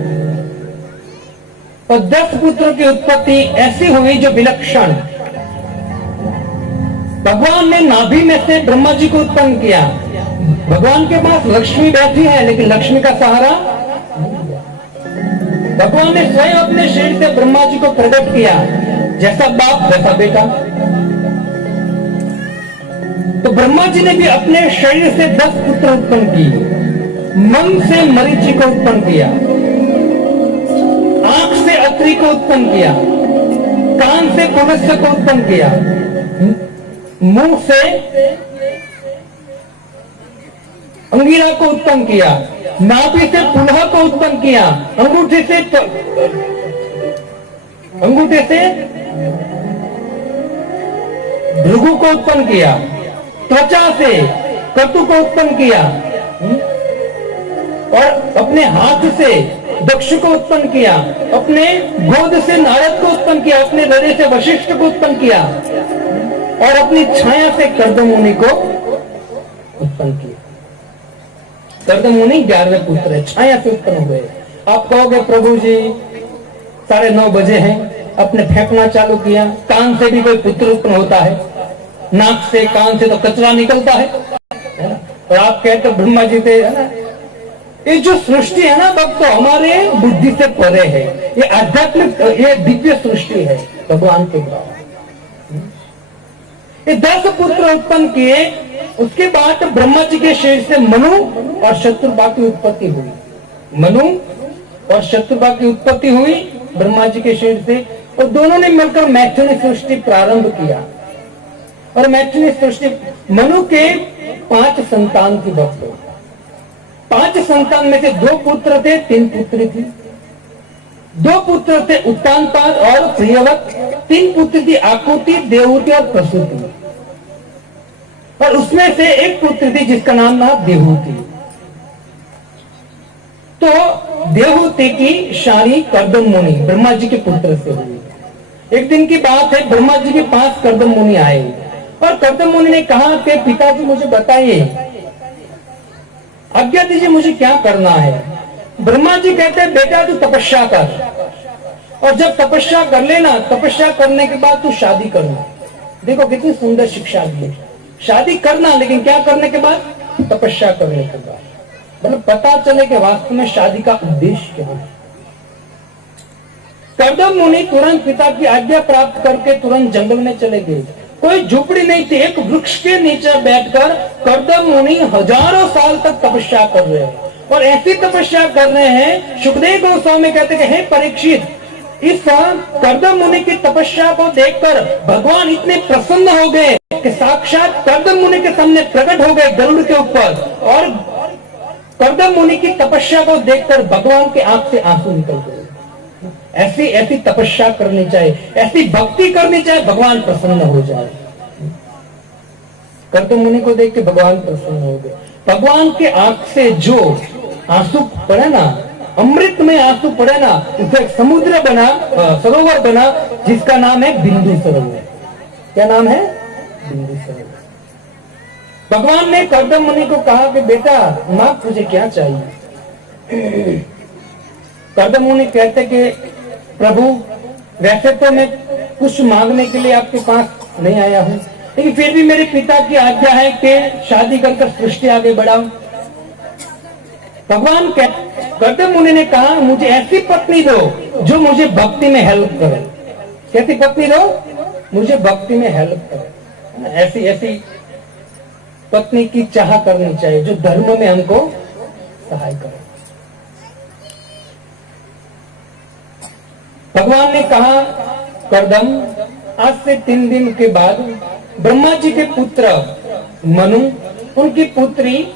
और 10 पुत्रों की उत्पत्ति ऐसी हुई जो विलक्षण, भगवान ने नाभि में से ब्रह्मा जी को उत्पन्न किया। भगवान के पास लक्ष्मी बैठी है, लेकिन लक्ष्मी का सहारा भगवान ने स्वयं अपने शरीर से ब्रह्मा जी को प्रकट किया। जैसा बाप वैसा बेटा। तो ब्रह्मा जी ने भी अपने शरीर से 10 पुत्र उत्पन्न किए। मन से मरीचि को उत्पन्न किया, आंख से अत्रि को उत्पन्न किया, कान से पुलस्त्य को उत्पन्न किया, मुंह से अंगिरा को उत्पन्न किया, नाभि से पुलह को उत्पन्न किया, अंगूठे से भृगु को उत्पन्न किया, त्वचा से कटु को उत्पन्न किया, और अपने हाथ से दक्ष को उत्पन्न किया, अपने गोद से नारद को उत्पन्न किया, अपने हृदय से वशिष्ठ को उत्पन्न किया, और अपनी छाया से कर्दम मुनि को उत्पन्न किया। कर्दम मुनि 11वें पुत्र है, छाया से उत्पन्न हुए। आप कहोगे प्रभु जी 9:30 बजे हैं, अपने फेंकना चालू किया। कान से भी कोई पुत्र उत्पन्न होता है, नाक से कान से तो कचरा निकलता है ना? और आप कहते हो ब्रह्मा जी थे, है ना? ये जो सृष्टि है ना भक्तों, हमारे बुद्धि से परे है। ये आध्यात्मिक, ये दिव्य सृष्टि है भगवान के द्वारा। ये 10 पुत्र उत्पन्न किए। उसके बाद ब्रह्मा जी के शरीर से मनु और शत्रुपा की उत्पत्ति हुई। मनु और शत्रुपा की उत्पत्ति हुई ब्रह्मा जी के शरीर से, और दोनों ने मिलकर मैथुनी सृष्टि प्रारंभ किया। और मैथुनी सृष्टि, मनु के 5 संतान थी भक्तों। 5 संतान में से 2 पुत्र थे, 3 पुत्री थी। 2 पुत्र थे उत्तानपाद और प्रियवत, 3 पुत्र थी आकुति, देवहूति और प्रसूति। और उसमें से एक पुत्र थी जिसका नाम था देवहूति। तो देवहूति की शादी कर्दम मुनि ब्रह्मा जी के पुत्र से हुई। एक दिन की बात है, ब्रह्मा जी के पास कर्दम मुनि आए और कर्दम मुनि ने कहा कि पिताजी मुझे बताइए, आज्ञा दीजिए मुझे क्या करना है। ब्रह्मा जी कहते हैं बेटा तू तपस्या कर, और जब तपस्या कर लेना, तपस्या करने के बाद तू शादी करना। देखो कितनी सुंदर शिक्षा दी है। शादी करना, लेकिन क्या करने के बाद? तपस्या करने के बाद। मतलब पता चले कि वास्तव में शादी का उद्देश्य क्या है। कर्दम मुनि तुरंत पिता की आज्ञा प्राप्त करके तुरंत जंगल में चले गए। कोई झुपड़ी नहीं थी, एक वृक्ष के नीचे बैठकर कर्दम मुनि हजारों साल तक तपस्या कर रहे हैं। और ऐसी तपस्या कर रहे हैं, सुखदेव गोस्वामी कहते हैं, हे परीक्षित, इस कर्दम मुनि की तपस्या को देखकर भगवान इतने प्रसन्न हो गए कि साक्षात कर्दम मुनि के सामने प्रकट हो गए गरुड़ के ऊपर। और कर्दम मुनि की तपस्या को देखकर भगवान के आंख से आंसू निकल गए। ऐसी ऐसी तपस्या करनी चाहिए, ऐसी भक्ति करनी चाहिए, भगवान प्रसन्न हो जाए। कर्दम मुनि को देख के भगवान प्रसन्न हो गए। भगवान के आंख से जो आंसू पड़े ना, अमृत में आंसू पड़े ना, उसका एक समुद्र बना, सरोवर बना, जिसका नाम है बिंदु सरोवर। क्या नाम है? बिंदु सरोवर। भगवान ने कर्दम मुनि को कहा कि बेटा मां तुझे क्या चाहिए। कर्दम मुनि कहते कि प्रभु वैसे तो मैं कुछ मांगने के लिए आपके पास नहीं आया हूं, लेकिन फिर भी मेरे पिता की आज्ञा है कि शादी कर सृष्टि आगे बढ़ाओ। भगवान कर्दम मुनि ने कहा मुझे ऐसी पत्नी दो जो मुझे भक्ति में हेल्प करे। कैसी पत्नी दो? मुझे भक्ति में हेल्प करे। ऐसी ऐसी पत्नी की चाह करनी चाहिए जो धर्म में हमको सहाय करे। भगवान ने कहा कर्दम आज से 3 दिन के बाद ब्रह्मा जी के पुत्र मनु, उनकी पुत्री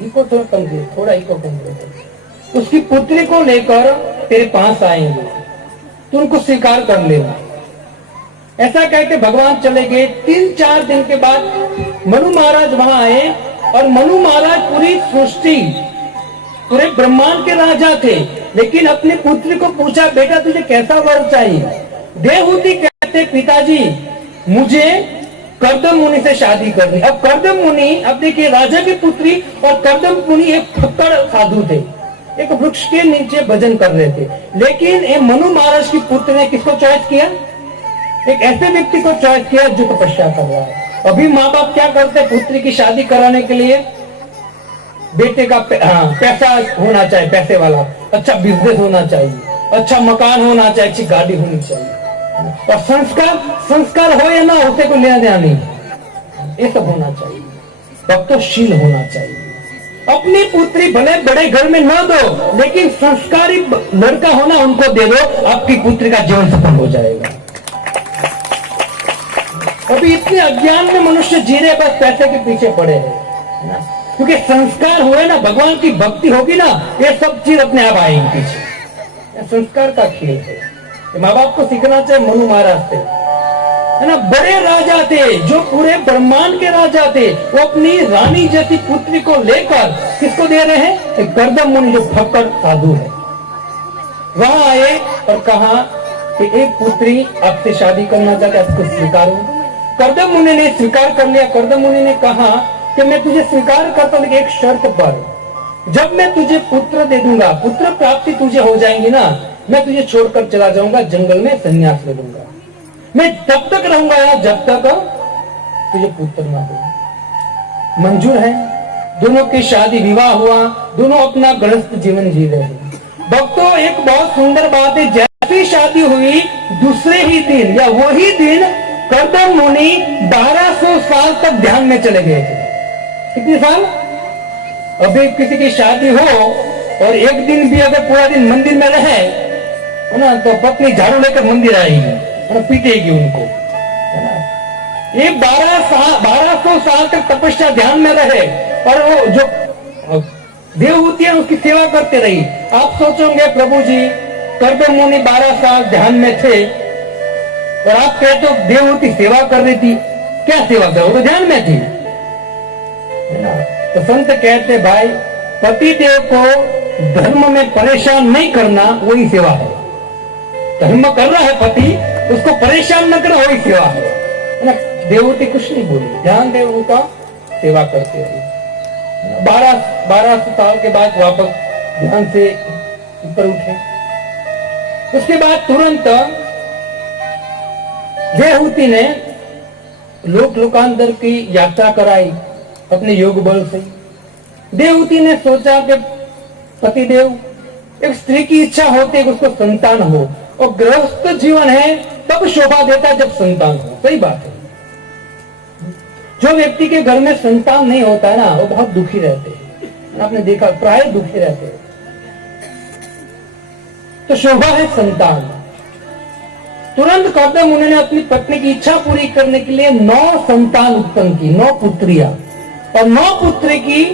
इको थोड़ा कम दे, थोड़ा इको कम दे, उसकी पुत्री को लेकर तेरे पास आएंगे, तू उनको स्वीकार कर लेना। ऐसा कहकर भगवान चले गए। 3-4 दिन के बाद मनु महाराज वहां आए और मनु महाराज पूरी सृष्टि, पूरे ब्रह्मांड के राजा थे, लेकिन अपनी पुत्री को पूछा बेटा तुझे कैसा वर चाहिए। देवहूति कहते पिताजी मुझे कर्दम मुनि से शादी करनी। अब कर्दम मुनि, अब देखिए राजा की पुत्री, और कर्दम मुनि एक फक्कड़ साधु थे, एक वृक्ष के नीचे भजन कर रहे थे। लेकिन ये मनु महाराज की पुत्री ने किसको चॉइस किया? एक ऐसे व्यक्ति को चॉइस किया जो तपस्या कर रहा है। अभी माँ बाप क्या करते हैं, पुत्री की शादी कराने के लिए बेटे का पैसा होना चाहिए, पैसे वाला, अच्छा बिजनेस होना चाहिए, अच्छा मकान होना चाहिए, अच्छी गाड़ी होनी चाहिए, और संस्कार हो या ना होते को लेना देना नहीं, ये सब होना चाहिए। भक्तशील होना चाहिए। अपनी पुत्री भले बड़े घर में न दो, लेकिन संस्कारी लड़का होना उनको दे दो, आपकी पुत्री का जीवन सफल हो जाएगा। अभी इतने अज्ञान में मनुष्य जी रहे, बस पैसे के पीछे पड़े हैं ना, क्योंकि संस्कार हुए ना, भगवान की भक्ति होगी ना, ये सब चीज अपने आप आएगी पीछे। संस्कार का खेल है, माँ बाप को सीखना चाहिए। मनु महाराज थे, है ना, बड़े राजा थे, जो पूरे ब्रह्मांड के राजा थे, वो अपनी रानी जैसी पुत्री को लेकर किसको दे रहे हैं, एक कर्दम मुनि जो फक्कड़ साधु है, वहां आए और कहा कि एक पुत्री आपसे शादी करना चाहते, आपको स्वीकारो। कर्दम मुनि ने स्वीकार कर लिया। कर्दम मुनि ने कहा कि मैं तुझे स्वीकार करता हूं, लेकिन एक शर्त पर, जब मैं तुझे पुत्र दे दूंगा, पुत्र प्राप्ति तुझे हो जाएंगी ना, मैं तुझे छोड़कर चला जाऊंगा, जंगल में संन्यास ले लूंगा, मैं तब तक रहूंगा यहाँ जब तक तुझे पुत्र ना हो। मंजूर है। दोनों की शादी विवाह हुआ, दोनों अपना गृहस्थ जीवन जी रहे हैं। भक्तों, एक बहुत सुंदर बात है, जैसी शादी हुई दूसरे ही दिन या वही दिन कर्दम मुनि 1200 साल तक ध्यान में चले गए थे। कितने साल? अभी किसी की शादी हो और एक दिन भी अगर पूरा दिन मंदिर में रहे, है ना, तो पत्नी झाड़ू लेकर मंदिर आएगी, पीटेगी उनको, है ना। ये 1200 साल तक तपस्या ध्यान में रहे, और वो जो देवहूति है उसकी सेवा करते रही। आप सोचोगे प्रभु जी, कर्दम मुनि 12 साल ध्यान में थे और आप कहते हो देवहूति सेवा कर रही थी, क्या सेवा कर, वो तो ध्यान में थी, है ना। तो संत कहते भाई, पति देव को धर्म में परेशान नहीं करना वही सेवा है। धर्म कर रहा है पति, उसको परेशान न करना वही सेवा है ना। देवहूति कुछ नहीं बोली, ध्यान दे उनका सेवा करते रहे। 12 साल के बाद वापस ध्यान से ऊपर उठे। उसके बाद तुरंत देवहूति ने लोकांतर की यात्रा कराई अपने योग बल से। देवहूति ने सोचा कि पतिदेव, एक स्त्री की इच्छा होती है कि उसको संतान हो, और गृहस्थ जीवन है तब शोभा देता है जब संतान हो। सही बात है। जो व्यक्ति के घर में संतान नहीं होता है ना, वो बहुत दुखी रहते हैं। आपने देखा, प्राय दुखी रहते हैं। तो शोभा है संतान। तुरंत कर्दम मुनि ने अपनी पत्नी की इच्छा पूरी करने के लिए 9 संतान उत्पन्न की, 9 पुत्रियां, और 9 पुत्री की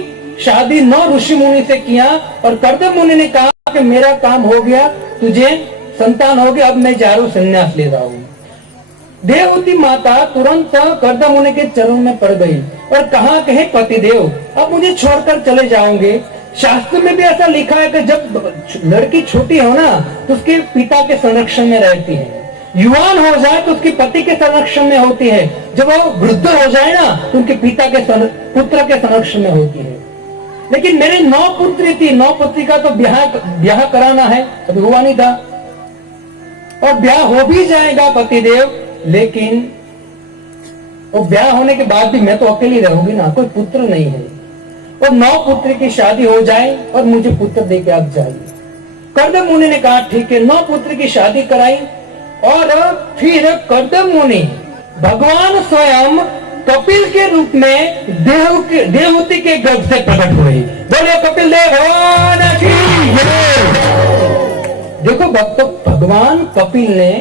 शादी 9 ऋषि मुनि से किया। और कर्दम मुनि ने कहा कि मेरा काम हो गया, तुझे संतान हो गया, अब मैं जा रहा हूं, संन्यास ले रहा हूं। देवहूति माता तुरंत कर्दम मुनि के चरण में पड़ गई और कहा कि हे पतिदेव, अब मुझे छोड़कर चले जाओगे। शास्त्र में भी ऐसा लिखा है कि जब लड़की छोटी हो ना, तो उसके पिता के संरक्षण में रहती है। युवान हो जाए तो उसके पति के संरक्षण में होती है। जब वो वृद्ध हो जाए ना, तो उनके पिता के पुत्र के संरक्षण में होती है। लेकिन मेरे 9 पुत्री थी, 9 पुत्री का तो ब्याह कराना है, अभी हुआ नहीं था, और ब्याह हो भी जाएगा पतिदेव, लेकिन वो ब्याह होने के बाद भी मैं तो अकेली रहूंगी ना, कोई पुत्र नहीं है। और 9 पुत्र की शादी हो जाए और मुझे पुत्र दे के आप जाइए। कर्दम मुनि ने कहा ठीक है। 9 पुत्र की शादी कराई, और फिर कर्दम मुनि भगवान स्वयं कपिल के रूप में देवहूति के गर्भ से प्रकट हुए। बोले कपिल देव भगवान की जय। देखो भक्तों, भगवान कपिल ने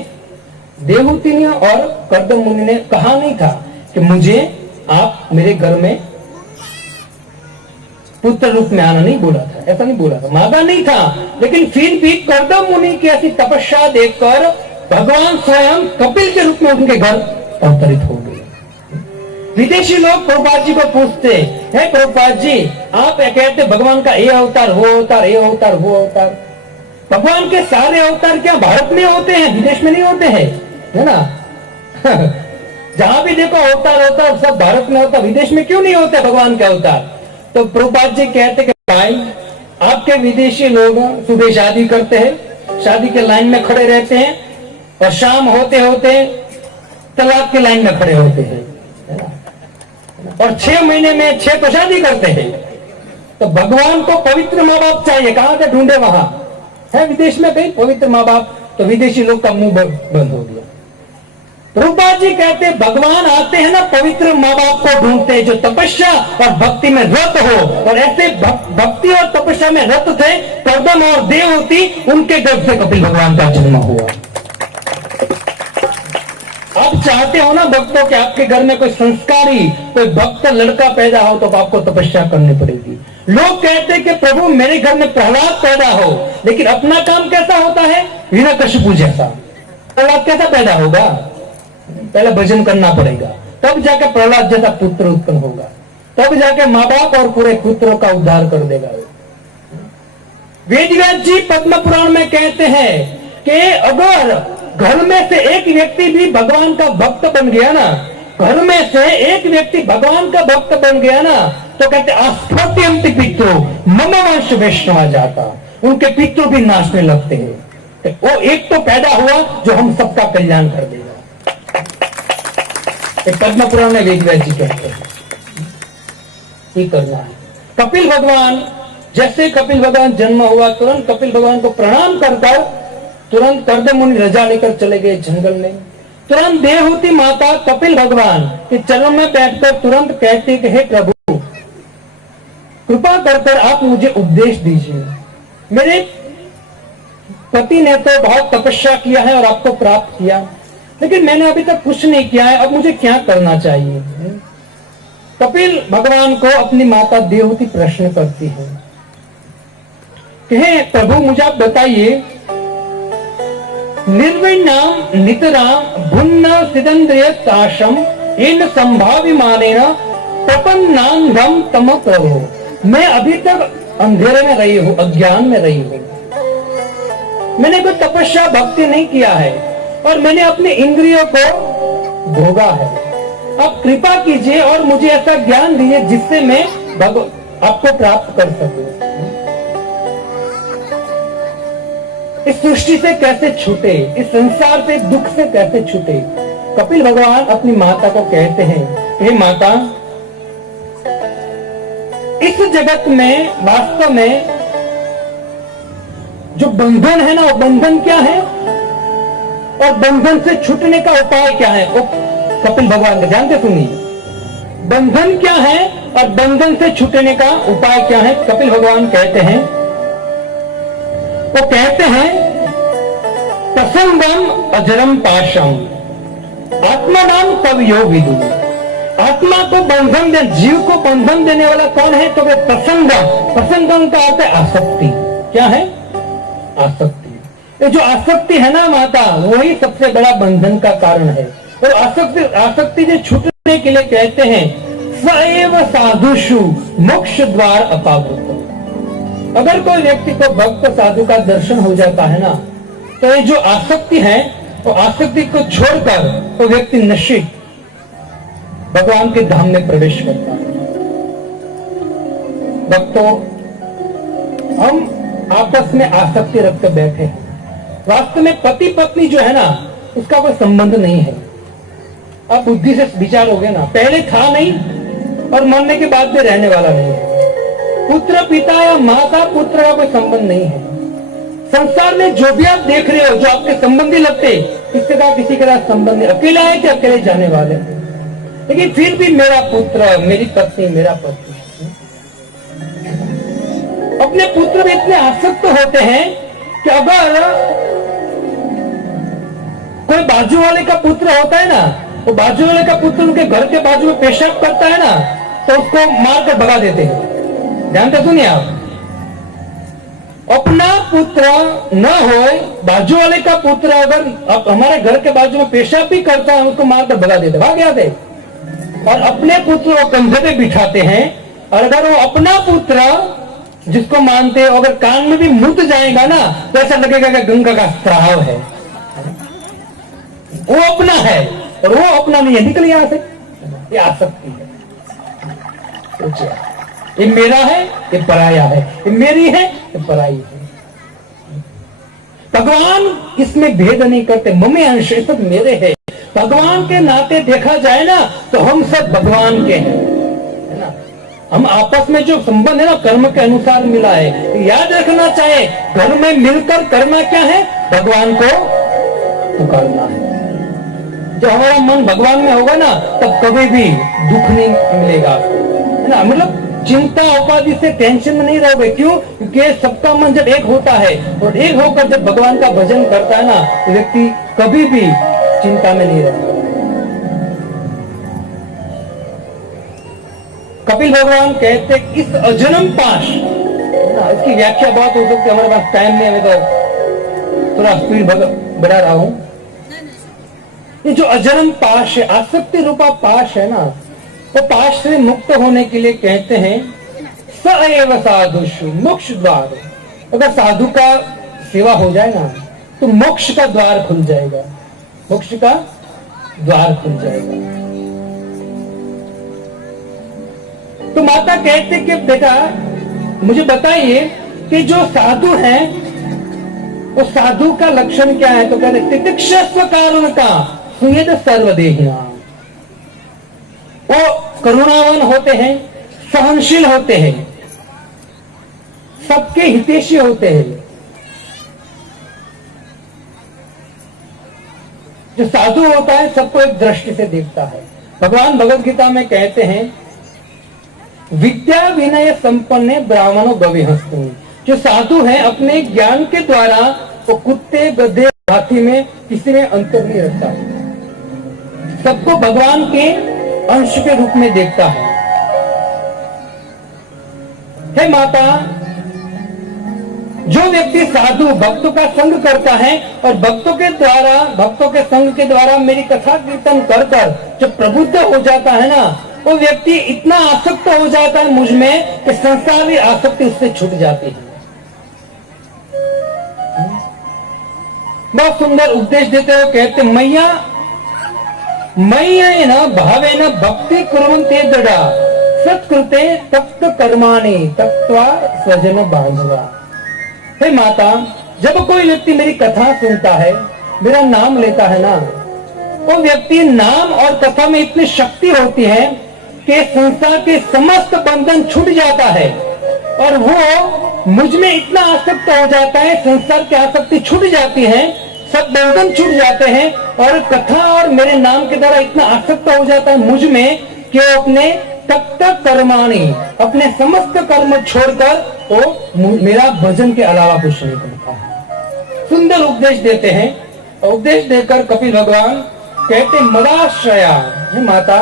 देवहूति ने और कर्दम मुनि ने कहा नहीं था कि मुझे आप मेरे घर में पुत्र रूप में आना, नहीं बोला था, ऐसा नहीं बोला था, मांगा नहीं था। लेकिन फिर भी कर्दम मुनि की ऐसी तपस्या देखकर भगवान स्वयं कपिल के रूप में उनके घर अवतरित हो गए। विदेशी लोग प्रभुपाद जी को पूछते हैं, प्रभुपाद जी आप कहते भगवान का ये अवतार, वो अवतार, ये अवतार, वो अवतार। भगवान के सारे अवतार क्या भारत में होते हैं, विदेश में नहीं होते हैं, है ना। जहां भी देखो अवतार सब भारत में होता, विदेश में क्यों नहीं होते भगवान के अवतार। तो प्रभुपाद जी कहते कि भाई आपके विदेशी लोग सुबह शादी करते हैं, शादी के लाइन में खड़े रहते हैं, और शाम होते होते तलाक की लाइन में खड़े होते हैं, है ना? और 6 महीने में 6 तो शादी करते हैं। तो भगवान को पवित्र माँ बाप चाहिए, कहां से ढूंढे? वहां है विदेश में कहीं पवित्र माँ बाप, तो विदेशी लोग का मुंह बंद हो गया। प्रभुपाद जी कहते भगवान आते हैं ना पवित्र माँ बाप को ढूंढते हैं जो तपस्या और भक्ति में रत हो, और ऐसे भक्ति और तपस्या में रत थे कर्दम और देवहूति, उनके गर्भ से कपिल भगवान का जन्म हुआ। आप चाहते हो ना भक्तों कि आपके घर में कोई संस्कारी, कोई भक्त लड़का पैदा हो, तो आपको तपस्या करनी पड़ेगी। लोग कहते हैं कि प्रभु मेरे घर में प्रहलाद पैदा हो, लेकिन अपना काम कैसा होता है? हिरण्यकशिपु जैसा। प्रहलाद कैसा पैदा होगा? पहले भजन करना पड़ेगा, तब जाके प्रहलाद जैसा पुत्र उत्पन्न होगा, तब जाके माँ बाप और पूरे पुत्रों का उद्धार कर देगा। वेदव्यास जी पद्म पुराण में कहते हैं कि अगर घर में से एक व्यक्ति भी भगवान का भक्त बन गया ना, घर में से एक व्यक्ति भगवान का भक्त बन गया ना, तो कहते आस्फात्यंति पितरो मम वंश वैष्णव जाता, उनके पितृ भी नाचने लगते हैं। वो एक तो पैदा हुआ जो हम सबका कल्याण कर देगा। पद्म पुराण में वेदव्यास जी कहते हैं ये करना है। कपिल भगवान, जैसे कपिल भगवान जन्म हुआ तुरंत कपिल भगवान को प्रणाम करकर तुरंत कर्दम मुनि रजा लेकर चले गए जंगल में। तुरंत देवहूति माता कपिल भगवान के चरण में बैठकर तुरंत कहते कि हे प्रभु कृपा कर आप मुझे उपदेश दीजिए। मेरे पति ने तो बहुत तपस्या किया है और आपको प्राप्त किया, लेकिन मैंने अभी तक कुछ नहीं किया है, अब मुझे क्या करना चाहिए? कपिल भगवान को अपनी माता देवहूति प्रश्न करती है कि हे प्रभु मुझे आप बताइए, निर्विण्णाम नितराम भुन्न सिदंद्रिय ताशम इन संभाविमानेन प्रपन्नांगम तम प्रभु। मैं अभी तक अंधेरे में रही हूं, अज्ञान में रही हूं, मैंने कोई तपस्या भक्ति नहीं किया है और मैंने अपने इंद्रियों को भोगा है। आप कृपा कीजिए और मुझे ऐसा ज्ञान दीजिए जिससे मैं आपको प्राप्त कर सकूं। इस सृष्टि से कैसे छूटे, इस संसार से दुख से कैसे छूटे। कपिल भगवान अपनी माता को कहते हैं, हे माता, इस जगत में वास्तव में जो बंधन है ना, वो बंधन क्या है और बंधन से छूटने का उपाय क्या है, वो कपिल भगवान का जानते सुनिए। बंधन क्या है और बंधन से छूटने का उपाय क्या है? कपिल भगवान कहते हैं, वो कहते हैं प्रसंगम अजरम पाशम आत्मा नाम तब यो विदु। आत्मा को बंधन दे, जीव को बंधन देने वाला कौन है? तो वे प्रसंगम। प्रसंगम का अर्थ है आसक्ति। क्या है? आसक्ति। ये जो आसक्ति है ना माता, वही सबसे बड़ा बंधन का कारण है। और आसक्ति से छूटने के लिए कहते हैं सएव साधुषु मोक्ष द्वार अपावृत। अगर कोई व्यक्ति को भक्त साधु का दर्शन हो जाता है ना, तो ये जो आसक्ति है, वो आसक्ति को छोड़कर वो व्यक्ति निश्चित भगवान के धाम में प्रवेश करता है। भक्तों, हम आपस में आसक्ति रखकर बैठे हैं। वास्तव में पति पत्नी जो है ना, उसका कोई संबंध नहीं है। आप बुद्धि से विचारोगे ना, पहले था नहीं और मरने के बाद भी रहने वाला नहीं है। पुत्र पिता या माता पुत्र का कोई संबंध नहीं है। संसार में जो भी आप देख रहे हो, जो आपके संबंधी लगते, किसी का किसी के साथ संबंध नहीं। अकेला है कि अकेले जाने वाले, लेकिन फिर भी मेरा पुत्र, मेरी पत्नी, मेरा पति। अपने पुत्र में इतने आसक्त होते हैं कि अगर कोई बाजू वाले का पुत्र होता है ना, तो बाजू वाले का पुत्र उनके घर के बाजू में पेशाब करता है ना, तो उसको मारकर भगा देते हैं। जानते सुनिए आप, अपना पुत्र न हो, बाजू वाले का पुत्र अगर हमारे घर के बाजू में पेशाब भी करता है, उसको मारकर भगा देते, भाग जाते। और अपने पुत्र को कंधे पे बिठाते हैं, और अगर वो अपना पुत्र जिसको मानते हो अगर कान में भी मुत जाएगा ना, तो ऐसा लगेगा कि गंगा का स्राव है। वो अपना है और वो अपना नहीं है, निकल यहां से। ये आसक्ति है। सोचिए, ये मेरा है, ये पराया है, ये मेरी है, ये पराई है। भगवान इसमें भेद नहीं करते। मम्मी अंश सब मेरे है, भगवान के नाते देखा जाए ना तो हम सब भगवान के हैं, है ना। हम आपस में जो संबंध है ना कर्म के अनुसार मिला है। याद रखना चाहे घर में मिलकर करना क्या है, भगवान को पुकारना है। जब हमारा मन भगवान में होगा ना तब कभी भी दुख नहीं मिलेगा, है ना। मतलब चिंता उपाधि से टेंशन में नहीं रहोगे। क्यों? क्योंकि सबका मन जब एक होता है और एक होकर जब भगवान का भजन करता है ना तो व्यक्ति कभी भी चिंता में नहीं रहता। कपिल भगवान कहते इस अजन्म पाश, इसकी व्याख्या बहुत हो सकती है, हमारे पास टाइम नहीं है तो थोड़ा स्पीड बढ़ा रहा हूं। ये जो अजन्म पाश है, आसक्ति रूपा पाश है ना, वो पाश से मुक्त होने के लिए कहते हैं स एव साधुषु मोक्ष द्वार। अगर साधु का सेवा हो जाए ना तो मोक्ष का द्वार खुल जाएगा, मोक्ष का द्वार खुल जाएगा। तो माता कहते कि बेटा मुझे बताइए कि जो साधु हैं वो साधु का लक्षण क्या है? तो कहते तितिक्षस्व कारण का सुयद सर्वदेहिना, वो करुणावान होते हैं, सहनशील होते हैं, सबके हितैषी होते हैं। जो साधु होता है सबको एक दृष्टि से देखता है। भगवान भगवद गीता में कहते हैं विद्या विनय संपन्न ब्राह्मणों गविहस्तु। जो साधु है अपने ज्ञान के द्वारा वो कुत्ते गधे हाथी में किसी में अंतर नहीं रखता, सबको भगवान के अंश के रूप में देखता है। हे माता, जो व्यक्ति साधु भक्तों का संग करता है और भक्तों के संग के द्वारा मेरी कथा कीर्तन कर कर जब प्रबुद्ध हो जाता है ना, वो व्यक्ति इतना आसक्त हो जाता है मुझ में कि संसारी आसक्ति उससे छूट जाती है। बहुत सुंदर उपदेश देते हुए कहते मैया न भावे न भक्ति कुर्वन्ते दृढ़ा सत्कृते तप्त कर्माणि तत्वा स्वजन बांधवा। हे माता, जब कोई व्यक्ति मेरी कथा सुनता है, मेरा नाम लेता है ना, वो व्यक्ति नाम और कथा में इतनी शक्ति होती है कि संसार के समस्त बंधन छूट जाता है और वो मुझ में इतना आसक्त हो जाता है, संसार की आसक्ति छूट जाती है, सब बंधन छूट जाते हैं और कथा और मेरे नाम के द्वारा इतना आसक्त हो जाता है मुझ में कि वो अपने तप्त कर्माणि, अपने समस्त कर्म छोड़कर वो मेरा भजन के अलावा कुछ नहीं करता है। सुंदर उपदेश देते हैं। उपदेश देकर कपिल भगवान कहते मदाश्रया, हे माता,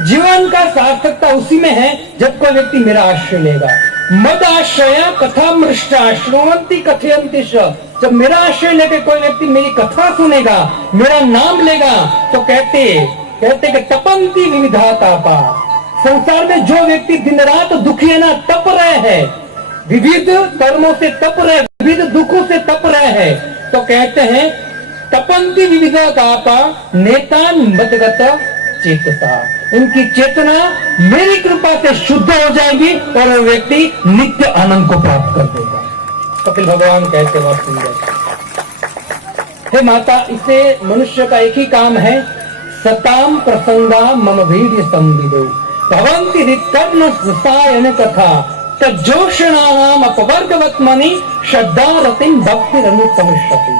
जीवन का सार्थकता उसी में है जब कोई व्यक्ति मेरा आश्रय लेगा। मद आश्रया कथा मृष्टा श्रवंती कथयंती च। जब मेरा आश्रय लेकर कोई व्यक्ति मेरी कथा सुनेगा, मेरा नाम लेगा, तो कहते कि तपंती विविधा तापा। संसार में जो व्यक्ति दिन रात दुखी है ना, तप रहे हैं, विविध कर्मों से तप रहे, विविध दुखों से तप रहे हैं, तो कहते हैं तपंती विविधा तापा नेतान मदगत चेतसा। उनकी चेतना मेरी कृपा से शुद्ध हो जाएगी और वो व्यक्ति नित्य आनंद को प्राप्त कर देगा। कपिल भगवान कहते हैं बहुत सुंदर। हे माता, इसे मनुष्य का एक ही काम है, सताम प्रसंगा मम भीड़ संविदो भवंति रित्कर्ण सुसायन कथा तज्जोषणानाम अपवर्गवत्मनि श्रद्धा रतिम भक्ति अनुसमिष्यति।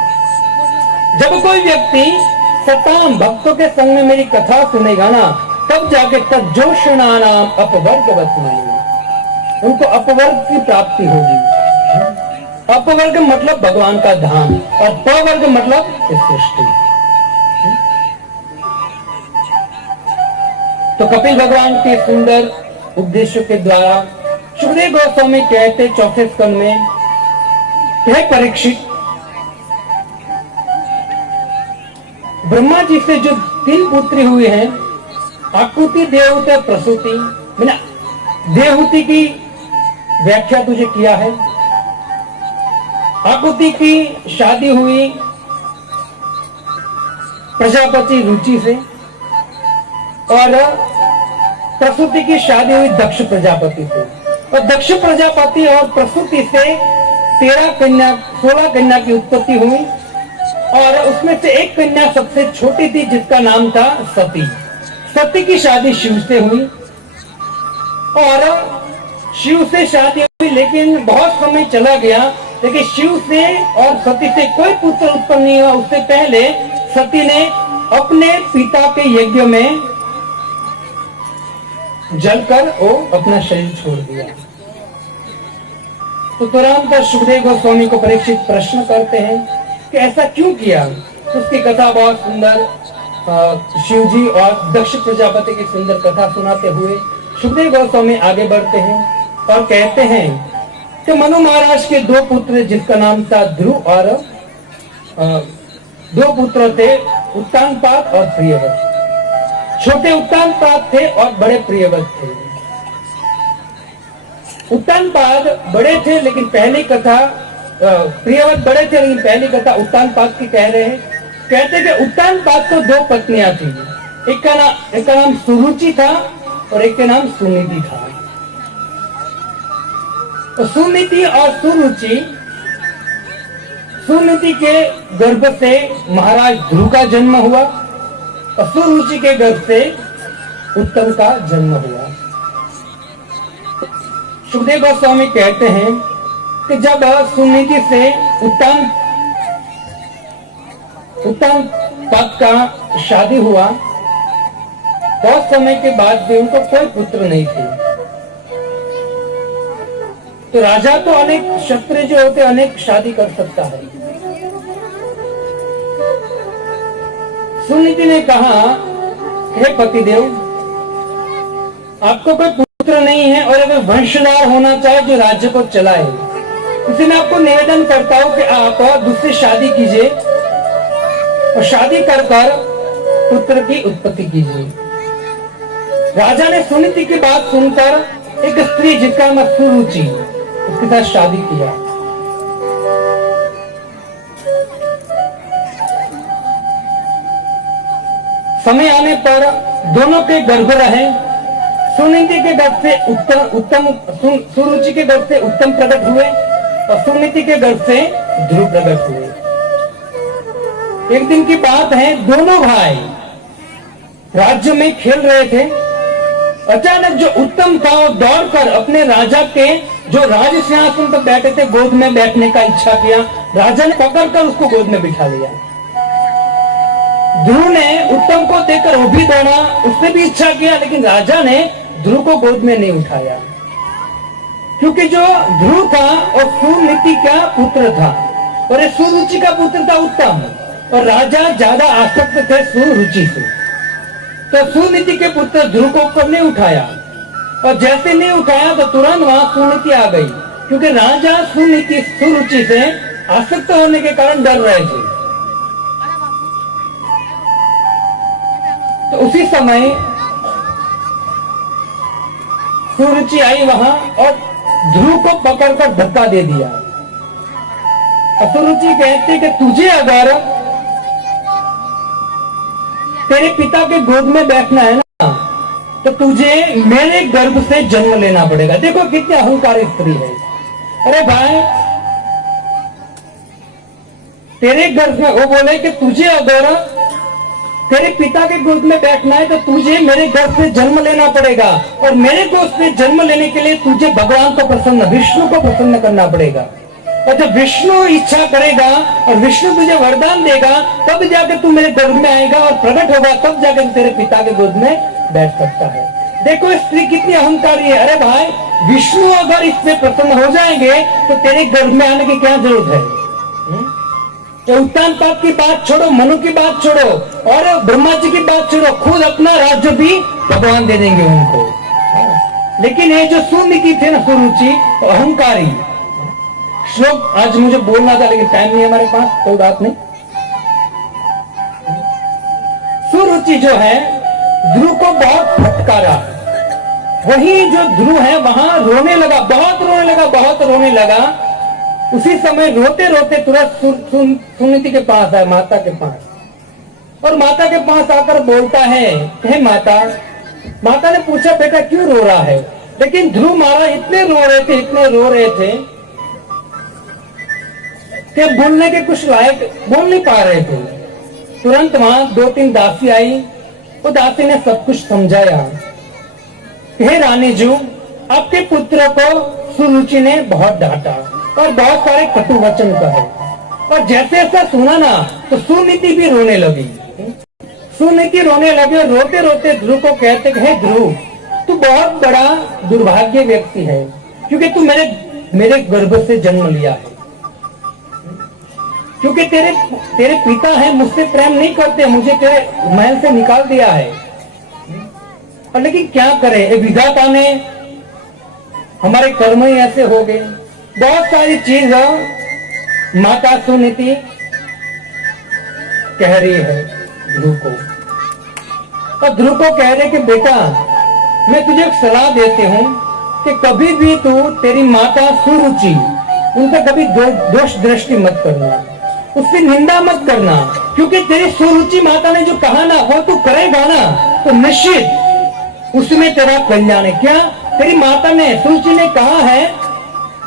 जब कोई व्यक्ति सताम भक्तों के संग में मेरी कथा सुनेगा ना, तब जाके तज्जोषणानाम अपवर्गवत्मनि, उनको अपवर्ग की प्राप्ति होगी। अपवर्ग मतलब भगवान का धाम और पवर्ग मतलब सृष्टि। तो कपिल भगवान के सुंदर उपदेशों के द्वारा सुखदेव गोस्वामी कहते चौथे स्कंद में, हे परीक्षित, ब्रह्मा जी से जो 3 पुत्री हुए हैं, आकुति, देवहूति, प्रसूति, मैंने देवहूति की व्याख्या तुझे किया है। आकुति की शादी हुई प्रजापति रुचि से और प्रसूति की शादी हुई दक्ष प्रजापति से। और दक्ष प्रजापति और प्रसूति से 16 कन्या की उत्पत्ति हुई और उसमें से एक कन्या सबसे छोटी थी जिसका नाम था सती। सती की शादी शिव से हुई और शिव से शादी हुई, लेकिन बहुत समय चला गया, लेकिन शिव से और सती से कोई पुत्र उत्पन्न नहीं हुआ। उससे पहले सती ने अपने पिता के यज्ञ में जलकर वो अपना शरीर छोड़ दिया। तो तुरंत सुखदेव गोस्वामी को परीक्षित प्रश्न करते हैं कि ऐसा क्यों किया। तो उसकी कथा बहुत सुंदर, शिव जी और दक्ष प्रजापति की सुंदर कथा सुनाते हुए सुखदेव गोस्वामी आगे बढ़ते हैं और कहते हैं कि मनु महाराज के दो पुत्र, जिसका नाम था ध्रुव, और दो पुत्र थे उत्तानपाद और प्रियव्रत। छोटे उत्तानपाद थे और बड़े प्रियव्रत थे। उत्तानपाद बड़े थे लेकिन पहली कथा, प्रियव्रत बड़े थे लेकिन पहली कथा उत्तानपाद की कह रहे हैं। कहते कि उत्तानपाद को दो पत्नियां थी, एक का नाम सुरुचि था और एक का नाम सुनीति था। तो सुनीति और सुनीति के गर्भ से महाराज ध्रुव का जन्म हुआ और सुरुचि के गर्भ से उत्तम का जन्म हुआ। सुखदेव गोस्वामी कहते हैं कि जब सुनीति से उत्तानपाद का शादी हुआ, बहुत समय के बाद भी उनको कोई पुत्र नहीं थे। तो राजा तो अनेक क्षत्रिय जो होते अनेक शादी कर सकता है। सुनीति ने कहा, हे पतिदेव, आपको कोई पुत्र नहीं है और अगर वंशधार होना चाहे जो राज्य को चलाए, इसलिए मैं आपको निवेदन करता हूं कि आप दूसरी शादी कीजिए और शादी कर पुत्र की उत्पत्ति कीजिए। राजा ने सुनीति की बात सुनकर एक स्त्री जिसका नाम सुरुचि, उसके साथ शादी किया। समय आने पर दोनों के गर्भ रहे। सुनीति के गर्भ से सुरुचि के गर्भ से उत्तम प्रकट हुए और सुनीति के गर्भ से ध्रुव प्रकट हुए। एक दिन की बात है, दोनों भाई राज्य में खेल रहे थे। अचानक जो उत्तम था वो दौड़कर अपने राजा के जो राज सिंहासन पर बैठे थे गोद में बैठने का इच्छा किया। राजा ने पकड़कर उसको गोद में बिठा लिया। ध्रुव ने उत्तम को देखकर वो भी दौड़ा, उसने भी इच्छा किया, लेकिन राजा ने ध्रुव को गोद में नहीं उठाया, क्योंकि जो ध्रुव था और सुनीति का पुत्र था और सुरुचि का पुत्र था उत्तम, और राजा ज्यादा आसक्त थे सुरुचि से। तो सुनीति के पुत्र ध्रुव को ऊपर नहीं उठाया, और जैसे नहीं उठाया तो तुरंत वहां सुनीति आ गई, क्योंकि राजा सुरुचि से आसक्त होने के कारण डर रहे थे। तो उसी समय सुरुचि आई वहां और ध्रुव को पकड़कर धक्का दे दिया। और सुरुचि कहती कि तुझे अगर तेरे पिता के गोद में बैठना है ना, तो तुझे मेरे गर्भ से जन्म लेना पड़ेगा। देखो कितनी अहंकारी स्त्री है। अरे भाई, तेरे गर्भ में, वो बोले कि तुझे अगर तेरे पिता के गोद में बैठना है तो तुझे मेरे गर्भ से जन्म लेना पड़ेगा, और मेरे गोद से जन्म लेने के लिए तुझे भगवान को प्रसन्न, विष्णु को प्रसन्न करना पड़ेगा। और जब विष्णु इच्छा करेगा और विष्णु तुझे वरदान देगा, तब जाकर तू मेरे गर्भ में आएगा और प्रकट होगा, तब जाकर तू तेरे पिता के गोद में बैठ सकता है। देखो स्त्री कितनी अहंकारी है। अरे भाई, विष्णु अगर इससे प्रसन्न हो जाएंगे तो तेरे गर्भ में आने की क्या जरूरत है? तो उत्तानपाद की बात छोड़ो, मनु की बात छोड़ो और ब्रह्मा जी की बात छोड़ो, खुद अपना राज्य भी भगवान दे देंगे उनको। लेकिन ये जो सुनीति थे ना, सुरुचि, अहंकारी। श्लोक आज मुझे बोलना था लेकिन टाइम नहीं हमारे पास, कोई बात नहीं। सुरुचि जो है ध्रुव को बहुत फटकारा। वही जो ध्रुव है वहां रोने लगा, बहुत रोने लगा। उसी समय रोते रोते तुरंत सुनीति के पास आया, माता के पास, और माता के पास आकर बोलता है, हे माता। माता ने पूछा, बेटा क्यों रो रहा है? लेकिन ध्रुव महाराज इतने रो रहे थे कि बोलने के कुछ लायक बोल नहीं पा रहे थे। तुरंत वहां 2-3 दासी आई। वो दासी ने सब कुछ समझाया। हे रानी जी, आपके पुत्र को सुरुचि ने बहुत डांटा और बहुत सारे कटु वचन कहे, और जैसे ऐसा सुना ना तो सुनीति भी रोने लगी। सुनीति रोने लगी और रोते रोते ध्रुव को कहते, हे ध्रुव, तू बहुत बड़ा दुर्भाग्य व्यक्ति है, क्योंकि तू मेरे गर्भ से जन्म लिया है। क्योंकि तेरे पिता है मुझसे प्रेम नहीं करते, मुझे तेरे महल से निकाल दिया है। और लेकिन क्या करे, विधाता ने, हमारे कर्म ही ऐसे हो गए। बहुत सारी चीज माता सुनीति कह रही है ध्रुव को, और ध्रुव को कह रहे कि बेटा, मैं तुझे एक सलाह देती हूँ कि कभी भी तू, तेरी माता सुरुचि, उनका कभी दोष दृष्टि मत करना, उसकी निंदा मत करना, क्योंकि तेरी सुरुचि माता ने जो कहा ना वो तू करेगा ना तो निश्चित उसमें तेरा कल्याण है। क्या तेरी माता ने, सुरुचि ने कहा है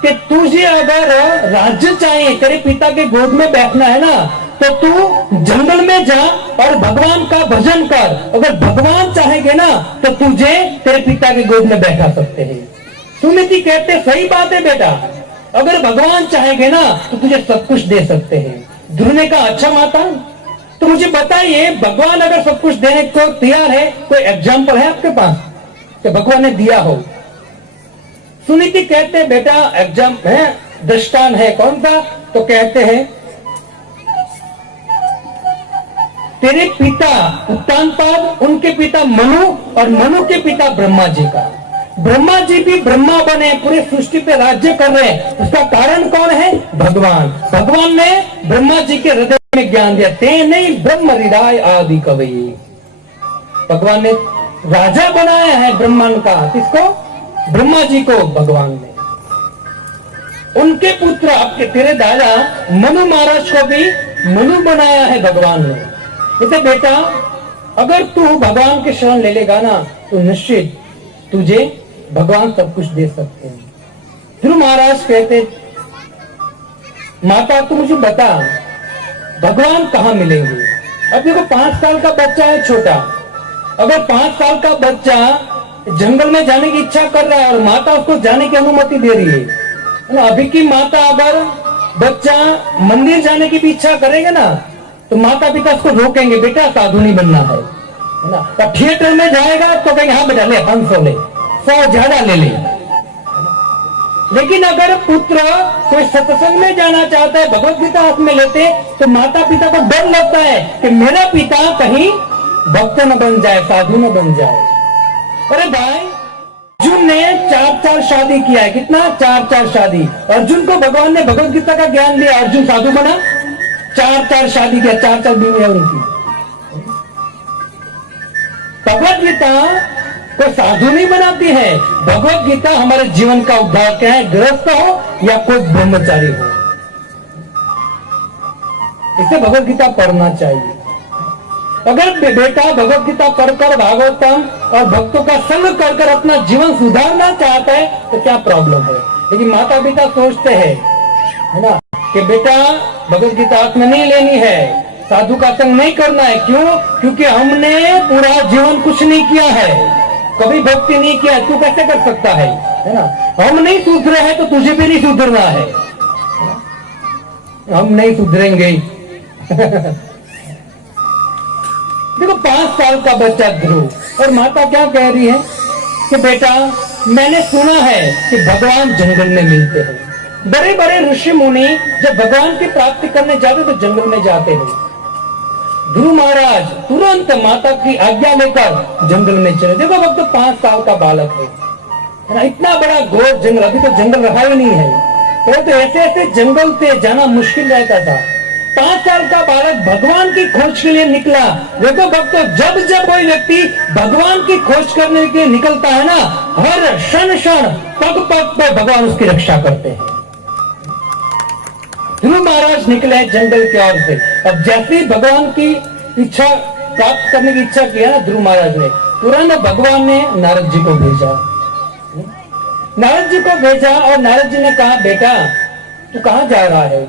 कि तुझे अगर राज्य चाहिए, तेरे पिता के गोद में बैठना है ना, तो तू जंगल में जा और भगवान का भजन कर। अगर भगवान चाहेंगे ना तो तुझे तेरे पिता के गोद में बैठा सकते हैं। सुनीति कहते सही बात है बेटा, अगर भगवान चाहेंगे ना तो तुझे सब कुछ दे सकते हैं। ध्रुव ने कहा, अच्छा माता, तो मुझे बताइए, भगवान अगर सब कुछ देने को तैयार है, कोई एग्जाम्पल है आपके पास कि भगवान ने दिया हो? सुनीति कहते बेटा एग्जाम है, दृष्टांत है। कौन सा? तो कहते हैं तेरे पिता उत्तानपाद, उनके पिता मनु, और मनु के पिता ब्रह्मा जी का। ब्रह्मा जी भी ब्रह्मा बने, पूरे सृष्टि पे राज्य कर रहे हैं। उसका कारण कौन है? भगवान। भगवान ने ब्रह्मा जी के हृदय में ज्ञान दिया। ते नहीं ब्रह्म हृदय आदि कवि। भगवान ने राजा बनाया है ब्रह्मांड का। किसको? ब्रह्मा जी को भगवान ने। उनके पुत्र आपके तेरे दादा मनु महाराज को भी मनु बनाया है भगवान ने। जैसे बेटा, अगर तू भगवान के शरण ले लेगा ना तो निश्चित तुझे भगवान सब कुछ दे सकते हैं। ध्रुव महाराज कहते, माता तू मुझे बता भगवान कहाँ मिलेंगे? अब देखो 5 साल का बच्चा है छोटा, अगर 5 साल का बच्चा जंगल में जाने की इच्छा कर रहा है और माता उसको जाने की अनुमति दे रही है ना। अभी की माता अगर बच्चा मंदिर जाने की भी इच्छा करेगा ना तो माता पिता उसको रोकेंगे, बेटा साधु नहीं बनना है ना। तो थिएटर में जाएगा तो कहेंगे हाँ बेटा ले 500 ले, 100 ज्यादा ले ले। लेकिन अगर पुत्र कोई सत्संग में जाना चाहता है, भगवत गीता हाथ में लेते, तो माता पिता को डर लगता है कि मेरा पिता कहीं भक्त न बन जाए, साधु न बन जाए। अरे भाई, अर्जुन ने 4-4 शादी किया है। कितना? 4-4 शादी। अर्जुन को भगवान ने भगवत गीता का ज्ञान दिया, अर्जुन साधु बना। 4-4 शादी किया, 4-4 बीवी है उनकी। भगवत गीता कोई साधु नहीं बनाती है। भगवत गीता हमारे जीवन का उद्धार क्या है, गृहस्थ हो या कोई ब्रह्मचारी हो, इसे भगवत गीता पढ़ना चाहिए। अगर बेटा भगवत गीता पढ़कर भागवतम और भक्तों का संग कर अपना जीवन सुधारना चाहता है तो क्या प्रॉब्लम है। लेकिन माता पिता सोचते हैं, है ना, कि बेटा भगवत गीता हाथ में नहीं लेनी है, साधु का संग नहीं करना है। क्यों? क्योंकि हमने पूरा जीवन कुछ नहीं किया है, कभी भक्ति नहीं किया, तू कैसे कर सकता है ना। हम नहीं सुधरे हैं तो तुझे भी नहीं सुधरना है। हम नहीं सुधरेंगे। देखो 5 साल का बच्चा ध्रुव, और माता क्या कह रही है कि बेटा मैंने सुना है कि भगवान जंगल में मिलते हैं। बड़े बड़े ऋषि मुनि जब भगवान की प्राप्ति करने जाते तो जंगल में जाते हैं। ध्रुव महाराज तुरंत माता की आज्ञा लेकर जंगल में चले। देखो वक्त 5 साल का बालक है ना, इतना बड़ा घोर जंगल, अभी तो जंगल रहा ही नहीं है, तो ऐसे ऐसे जंगल से जाना मुश्किल रहता था। 5 साल का बालक भगवान की खोज के लिए निकला। देखो भक्तों, जब जब कोई व्यक्ति भगवान की खोज करने के लिए निकलता है ना, हर क्षण क्षण पग पग पर भगवान उसकी रक्षा करते हैं। ध्रुव महाराज निकले जंगल की ओर से। अब जैसे ही भगवान की इच्छा प्राप्त करने की इच्छा किया ना ध्रुव महाराज ने, तुरंत भगवान ने नारद जी को भेजा। नारद जी को भेजा और नारद जी ने कहा, बेटा तू कहाँ जा रहा है?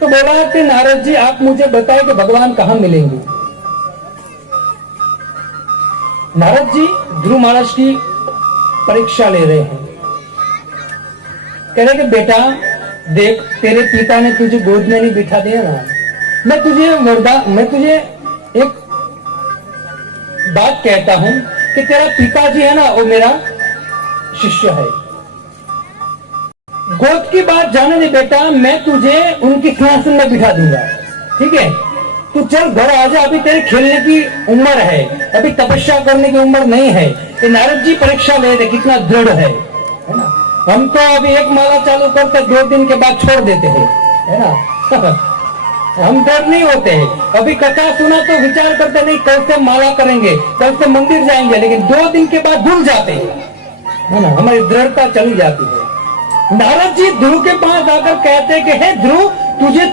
तो बोला कि नारद जी आप मुझे बताएं कि भगवान कहाँ मिलेंगे। नारद जी ध्रुव महाराज की परीक्षा ले रहे हैं। कह रहे कि बेटा देख, तेरे पिता ने तुझे गोद में नहीं बिठा दिया ना, मैं तुझे एक बात कहता हूं कि तेरा पिताजी है ना, वो मेरा शिष्य है। गोद की बात जाने दे बेटा, मैं तुझे उनकी सिंहासन में बिठा दूंगा, ठीक है? तू चल घर आ जा, अभी तेरे खेलने की उम्र है, अभी तपस्या करने की उम्र नहीं है। ये नारद जी परीक्षा ले रहे कितना दृढ़ है ना। हम तो अभी एक माला चालू करते 2 दिन के बाद छोड़ देते हैं, है ना। हम डर नहीं होते हैं। अभी कथा सुना तो विचार करते नहीं कल से माला करेंगे, कल से मंदिर जाएंगे, लेकिन 2 दिन के बाद भूल जाते हैं, है ना। हमारी दृढ़ता चली जाती है। नारद जी ध्रुव के पास आकर कहते हैं कि हे ध्रुव,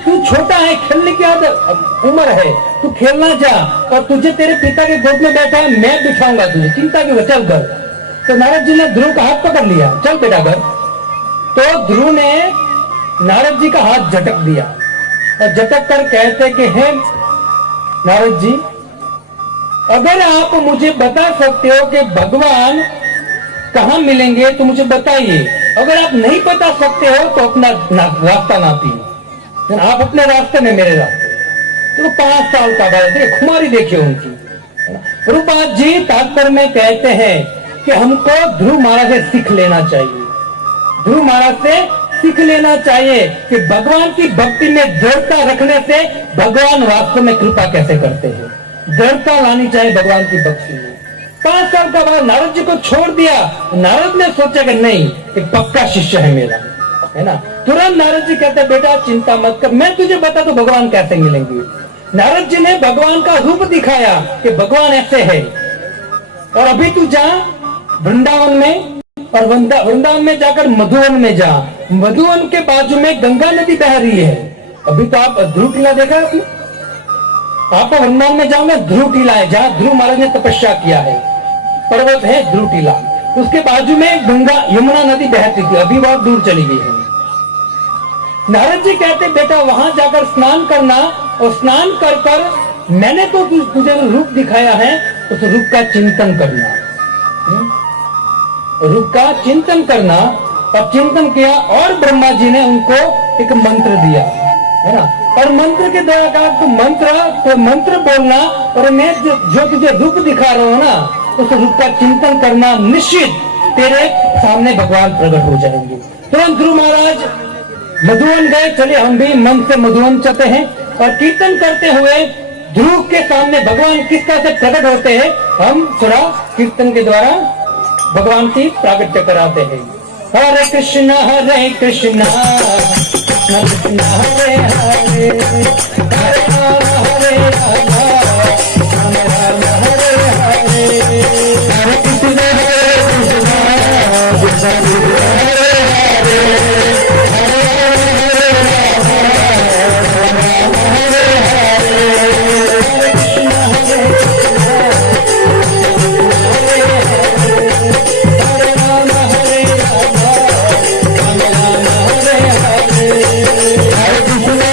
तू छोटा है, खेलने की आदत उम्र है, तू खेलना जा, और तुझे तेरे पिता के गोद में बैठा है, मैं बिठाऊंगा तुझे, चिंता क्यों, चल घर। तो नारद जी ने ध्रुव का हाथ पकड़ लिया, चल बेटा घर। तो ध्रुव ने नारद जी का हाथ झटक दिया और झटक कर कहते कि हे नारद जी, अगर आप मुझे बता सकते हो कि भगवान कहाँ मिलेंगे तो मुझे बताइए। अगर आप नहीं बता सकते हो तो अपना रास्ता नापिए, आप अपने रास्ते में मेरे रास्ते। तो 5 साल का बालक है, खुमारी देखिए उनकी। रूपाद जी तात्पर्य में कहते हैं कि हमको ध्रुव महाराज से सीख लेना चाहिए, ध्रुव महाराज से सीख लेना चाहिए कि भगवान की भक्ति में दृढ़ता रखने से भगवान वास्तव में कृपा कैसे करते हैं। दृढ़ता लानी चाहिए भगवान की भक्ति में। 5 साल का बाद नारद जी को छोड़ दिया। नारद ने सोचा कि नहीं, कि पक्का शिष्य है मेरा, है ना। तुरंत नारद जी कहते बेटा चिंता मत कर, मैं तुझे बता तो भगवान कैसे मिलेंगे। नारद जी ने भगवान का रूप दिखाया कि भगवान ऐसे है, और अभी तू जा वृंदावन में, और वृंदावन में जाकर मधुवन में जा। मधुवन के बाजू में गंगा नदी बह रही है। अभी तो आप ध्रुव टीला देखा आपने? आप वृंदावन में जाओगे, ध्रुव टीला है जहाँ ध्रुव महाराज ने तपस्या किया है, पर्वत है ध्रुव टीला। उसके बाजू में गंगा यमुना नदी बहती थी, अभी बहुत दूर चली गई है। नारद जी कहते बेटा वहां जाकर स्नान करना, और स्नान कर कर मैंने तो तुझे रूप दिखाया है, उस रूप का चिंतन करना, रूप का चिंतन करना। और चिंतन किया, और ब्रह्मा जी ने उनको एक मंत्र दिया, है ना। और मंत्र के द्वारा कहा तो मंत्र बोलना, और मैं जो तुझे रूप दिखा रहा हूं ना, उस रूप का चिंतन करना, निश्चित तेरे सामने भगवान प्रकट हो जाएंगे। तुरंत ध्रुव महाराज मधुवन गए। चले हम भी मन से मधुवन चलते हैं, और कीर्तन करते हुए ध्रुव के सामने भगवान किस तरह से प्रकट होते हैं, हम थोड़ा कीर्तन के द्वारा भगवान की प्रागट्य कराते हैं। हरे कृष्णा हरे कृष्णा कृष्ण हरे हरे, हरे राम हरे राम, राम राम हरे हरे, हरे कृष्ण हरे कृष्ण कृष्ण हरे हरे, हरे राम हरे हरे, हरे कृष्ण हरे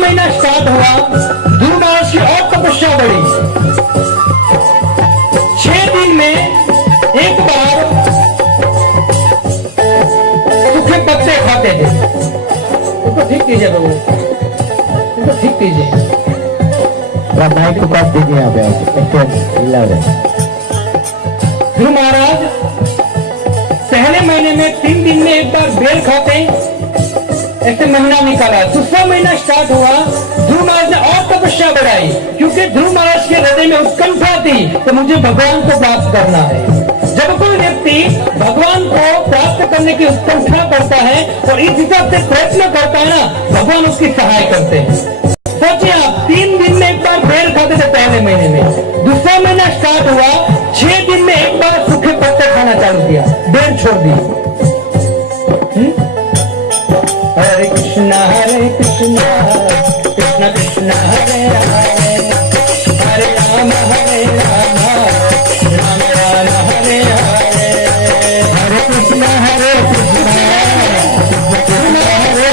महीना स्टार्ट हुआ, ध्रुव महाराज की और तपस्या बढ़ी। 6 दिन में एक बार सूखे पत्ते खाते थे। इनको ठीक कीजिए प्रभु, इनको ठीक कीजिए। माइक को पास दीजिए यहाँ पे। ध्रुव महाराज पहले महीने में 3 दिन में एक बार बेल खाते, ऐसे महीना निकाला। दूसरा महीना स्टार्ट हुआ, ध्रुव महाराज ने और तपस्या बढ़ाई, क्योंकि ध्रुव महाराज के हृदय में उत्कंठा थी तो मुझे भगवान को प्राप्त करना है। जब कोई व्यक्ति भगवान को प्राप्त करने की उत्कंठा करता है और इस हिसाब से प्रयत्न करता है ना, भगवान उसकी सहाय करते हैं। सोचिए आप, 3 दिन में एक बार बेल खाते थे पहले महीने में, दूसरा महीना स्टार्ट हुआ, 6 दिन में एक बार सूखे पत्ते खाना चालू किया, बेल छोड़ दी। हरे कृष्णा कृष्ण कृष्ण हरे हरे, हरे राम राम राम हरे हरे, हरे कृष्ण हरे कृष्ण कृष्ण हरे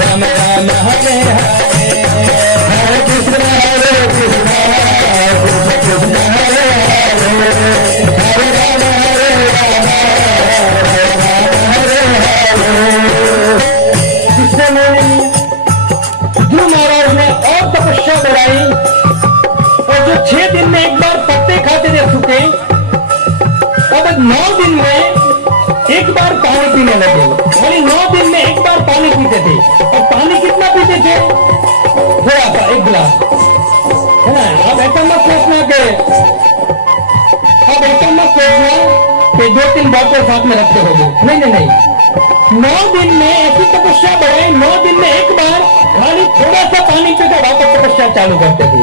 राम राम हरे हरे, हरे कृष्ण हरे कृष्ण कृष्ण हरे हरे राम हरे तीसरे महीने में ध्रुव महाराज ने और तपस्या बढ़ाई और जो 6 दिन में एक बार पत्ते खाते थे सूखे, अब 9 दिन में एक बार पानी पीने लगे। यानी 9 दिन में एक बार पानी पीते थे। और पानी कितना पीते थे? थोड़ा सा, 1 गिलास, है ना। अब ऐसा मत सोचना कि 2-3 बॉटल साथ में रखते होंगे, नहीं। 9 दिन में ऐसी तपस्या बढ़ाई, 9 दिन में एक बार खाली थोड़ा सा पानी पीकर वापस तपस्या चालू करते थे।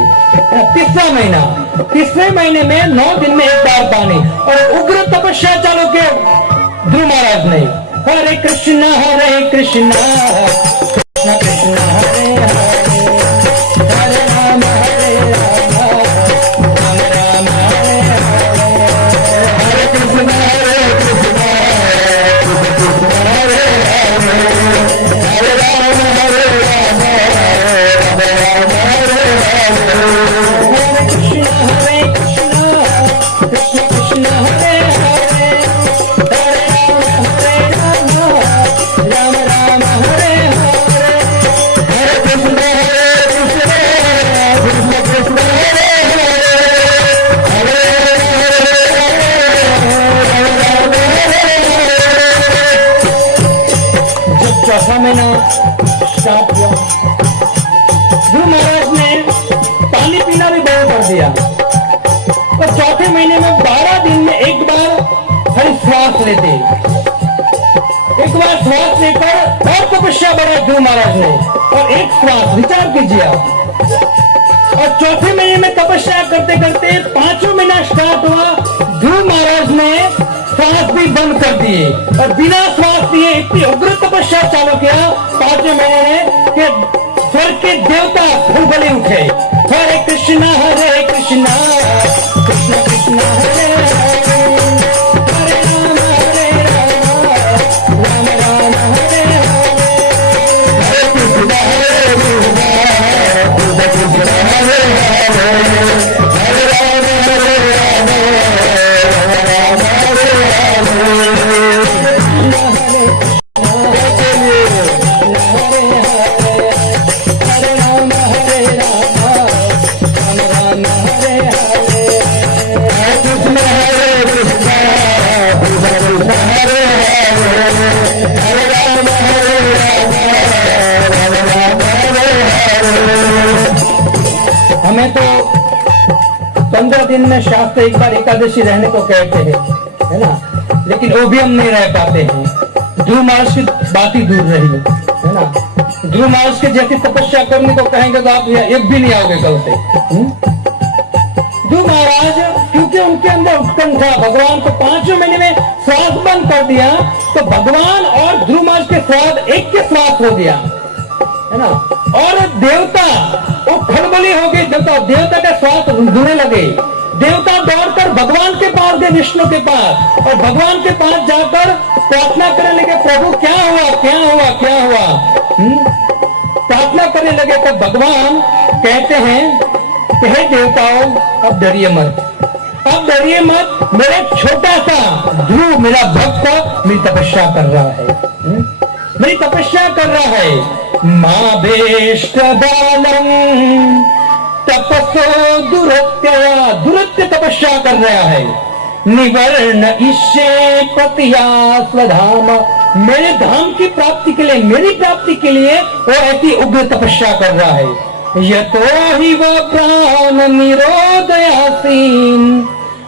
तीसरे महीने में 9 दिन में एक बार पानी, और उग्र तपस्या चालू किया ध्रुव महाराज ने। हरे कृष्ण कृष्ण कृष्ण हरे हरे, हरे राम राम राम हरे हरे, हरे कृष्ण कृष्ण कृष्ण हरे हरे, हरे राम राम राम हरे हरे, हरे कृष्ण कृष्ण कृष्ण हरे हरे, हरे राम राम राम हरे हरे, हरे कृष्ण कृष्ण कृष्ण हरे हरे, हरे जब चौथा महीना स्टार्ट हुआ, ध्रुव महाराज ने पानी पीना भी बंद कर दिया। और चौथे महीने में 12 दिन में एक बार खाली श्वास लेते, एक बार श्वास लेकर और तपस्या बढ़ा ध्रुव महाराज ने। और एक श्वास, विचार कीजिए आप। और चौथे महीने में तपस्या करते करते 5वां महीना स्टार्ट हुआ, ध्रुव महाराज ने श्वास भी बंद कर दिए और बिना श्वास लिए इतनी उग्र तपस्या चालू किया 5वें महीने में कि स्वर्ग के देवता भूलभले उठे। हरे कृष्ण कृष्ण कृष्ण हरे हरे, हरे राम राम राम हरे हरे, हरे कृष्ण कृष्ण हरे हरे, हरे राम राम हमें तो 15 दिन में शास्त्र एक बार एकादशी रहने को कहते हैं, है ना, लेकिन वो भी हम नहीं रह पाते हैं। ध्रुव महाराज की बात ही दूर रही है ना। ध्रुव महाराज के जैसी तपस्या करने को कहेंगे तो आप एक भी नहीं आओगे कल से। ध्रुव महाराज, क्योंकि उनके अंदर उत्कंठा, भगवान को 5वें महीने में श्वास बंद कर दिया तो भगवान और ध्रुव महाराज के स्वाद एक के श्वास हो गया। है ना। और देवता वो खलबली हो गए जब तो देवता का श्वास रुकने लगे। देवता दौड़कर भगवान के पास गए, विष्णु के पास, और भगवान के पास जाकर प्रार्थना करने लगे, प्रभु क्या हुआ क्या हुआ क्या हुआ। प्रार्थना करने लगे तो भगवान कहते हैं कि हे देवताओं, अब डरिए मत, अब डरिए मत, मेरा छोटा सा ध्रुव मेरा भक्त मेरी तपस्या कर रहा है, मेरी तपस्या कर रहा है। मां बेष्ट बालम तपसो दुरत्यया, दुरत्य तपस्या कर रहा है। निवर्ण इष्ये पतिया स्वधाम, मेरे धाम की प्राप्ति के लिए, मेरी प्राप्ति के लिए वो ऐसी उग्र तपस्या कर रहा है। यतो ही वह प्राण निरोधयासीन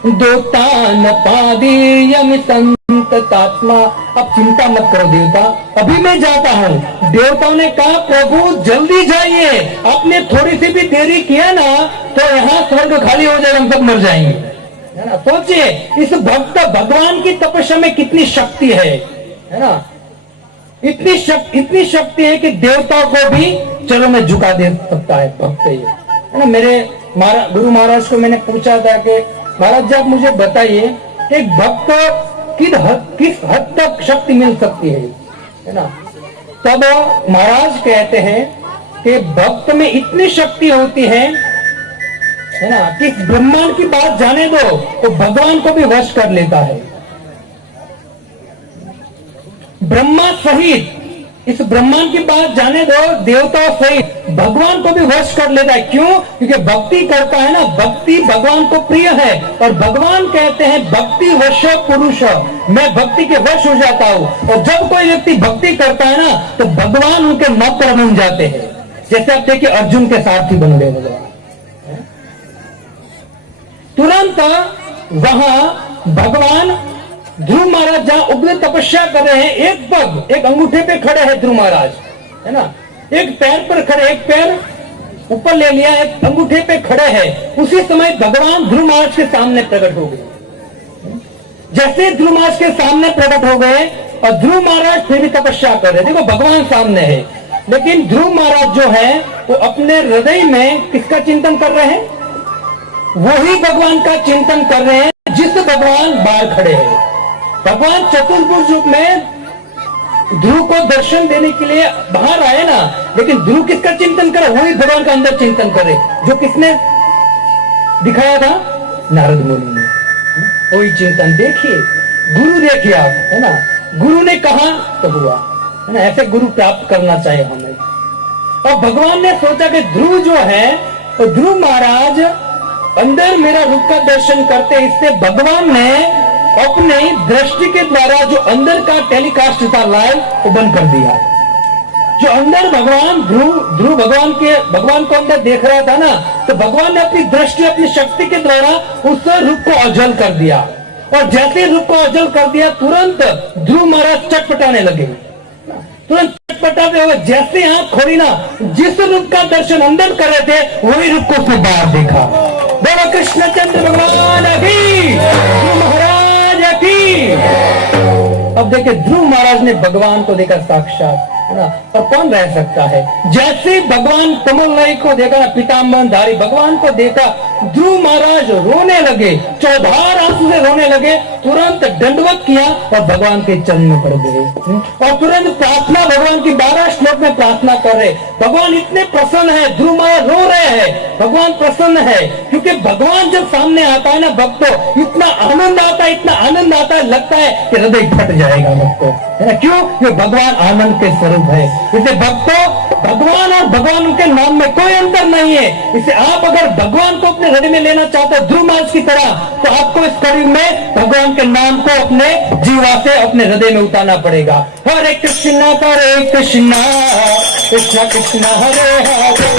दोतान पादीयम संततात्मा। अब चिंता मत करो देवता, अभी मैं जाता हूँ। देवताओं ने कहा प्रभु जल्दी जाइए, आपने थोड़ी सी भी देरी किया ना तो यहाँ स्वर्ग खाली हो जाएगा, हम सब मर जाएंगे, है ना। सोचिए इस भक्त भगवान की तपस्या में कितनी शक्ति है ना। इतनी शक्ति है कि देवताओं को भी चलो मैं झुका दे सकता है भक्त ये, है ना। मेरे गुरु महाराज को मैंने पूछा था कि महाराज जी आप मुझे बताइए कि भक्त किस हद तक शक्ति मिल सकती है ना। तब महाराज कहते हैं कि भक्त में इतनी शक्ति होती है ना कि ब्रह्मांड की बात जाने दो तो भगवान को भी वश कर लेता है। ब्रह्मा सहित इस ब्रह्मांड की बात जाने दो, देवताओं सहित भगवान को भी वश कर लेता है। क्यों? क्योंकि भक्ति करता है ना, भक्ति भगवान को प्रिय है। और भगवान कहते हैं भक्ति वश पुरुष, मैं भक्ति के वश हो जाता हूँ। और जब कोई व्यक्ति भक्ति करता है ना तो भगवान उनके नौकर बन जाते हैं। जैसे आप देखिए अर्जुन के सारथी बन गए भगवान। तुरंत वहां भगवान ध्रुव महाराज जहां उग्र तपस्या कर रहे हैं, एक पग एक अंगूठे पे खड़े हैं ध्रुव महाराज, है ना। एक पैर पर खड़े, एक पैर ऊपर ले लिया, एक अंगूठे पे खड़े हैं। उसी समय भगवान ध्रुव महाराज के सामने प्रकट हो गए। जैसे ध्रुव महाराज के सामने प्रकट हो गए और ध्रुव महाराज फिर भी तपस्या कर रहे। देखो भगवान सामने है, लेकिन ध्रुव महाराज जो है वो अपने हृदय में किसका चिंतन कर रहे हैं? वही भगवान का चिंतन कर रहे हैं जिस भगवान बाहर खड़े हैं। भगवान चतुर्भुज रूप में ध्रुव को दर्शन देने के लिए बाहर आए ना, लेकिन ध्रुव किसका चिंतन करे? वही भगवान का अंदर चिंतन करे जो किसने दिखाया था? नारद मुनि ने। वही चिंतन देखिए, गुरु देखिए आप, है ना। गुरु ने कहा तो हुआ, है ना। ऐसे गुरु प्राप्त करना चाहिए हमें। और भगवान ने सोचा कि ध्रुव जो है तो ध्रुव महाराज अंदर मेरा रूप का दर्शन करते, इससे भगवान ने अपने दृष्टि के द्वारा जो अंदर का टेलीकास्ट था लाइव वो बंद कर दिया। जो अंदर भगवान ध्रुव भगवान को अंदर देख रहा था ना, तो भगवान ने अपनी दृष्टि अपनी शक्ति के द्वारा उस रूप को अजल कर दिया। और जैसे रूप को अजल कर दिया तुरंत ध्रुव महाराज चटपटाने लगे। तुरंत चटपटाते हुए जैसे आंख खोली ना, जिस रूप का दर्शन अंदर कर रहे थे वही रूप को उसने बाहर देखा। बोलो कृष्णचंद्र भगवान की, महाराज की। अब देखिए ध्रुव महाराज ने भगवान को देखा साक्षात, है ना। और कौन रह सकता है? जैसे भगवान कमल को देखा ना, पीताम्बर धारी भगवान को देखा, ध्रुव महाराज रोने लगे, चौधार आंसू से रोने लगे। तुरंत दंडवत किया और भगवान के चरण में पड़ गए। और तुरंत प्रार्थना, भगवान की 12 श्लोक में प्रार्थना कर रहे। भगवान इतने प्रसन्न है, ध्रुव महाराज रो रहे हैं, भगवान प्रसन्न है। क्योंकि भगवान जब सामने आता है ना भक्तों, इतना आनंद आता है, इतना आनंद आता है, लगता है कि हृदय फट जाएगा भक्तों, है ना। क्यों? ये भगवान आनंद के स्वरूप है। इसे भक्तों, भगवान और भगवान के नाम में कोई अंतर नहीं है। इसे आप अगर भगवान को अपने हृदय में लेना चाहते हो ध्रुव महाराज की तरह, तो आपको इस कड़ी में भगवान के नाम को अपने जीवा से अपने हृदय में उतारना पड़ेगा। हरे कृष्णा कृष्ण कृष्ण हरे हरे।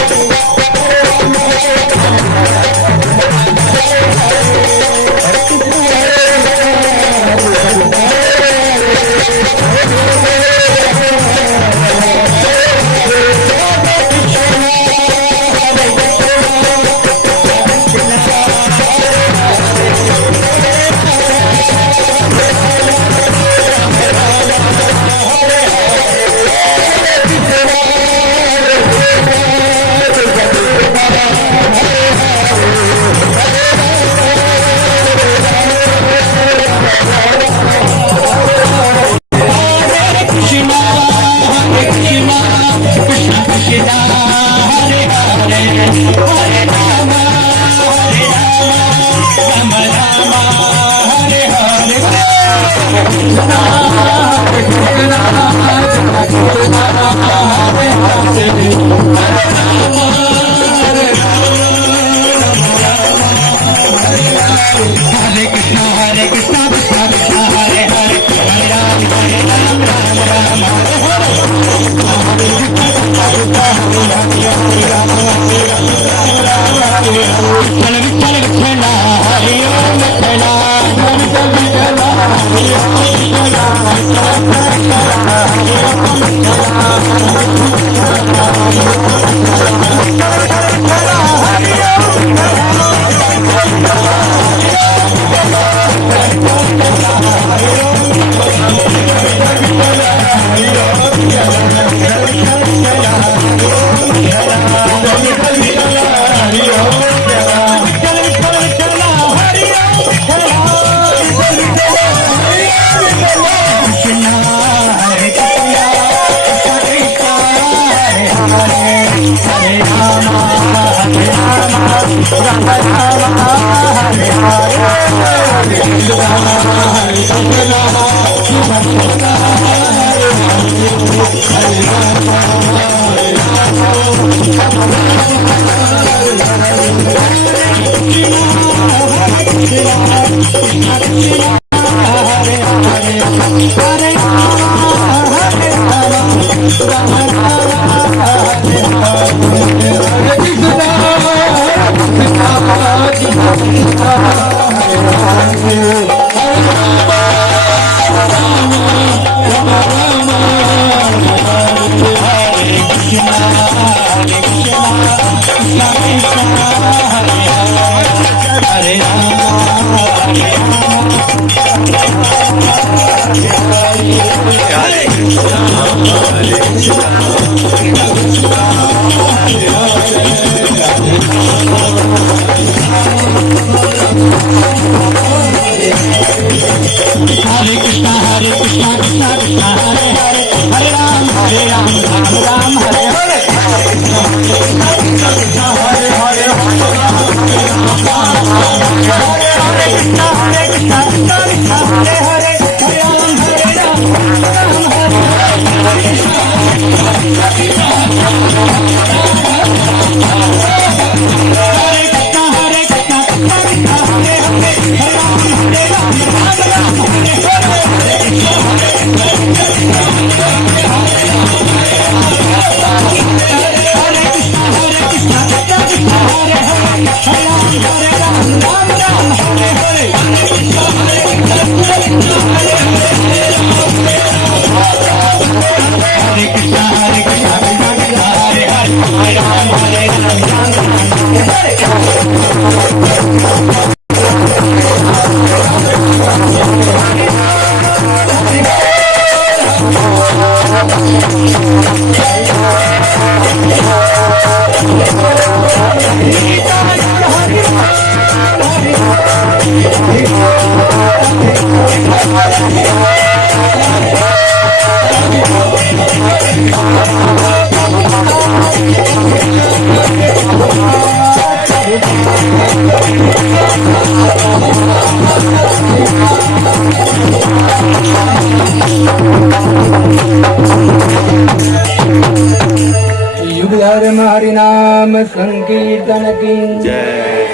हरिनाम संकीर्तन की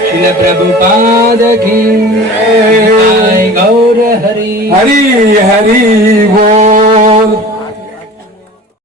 श्रील प्रभुपाद की गौर हरि हरि हरि बोल।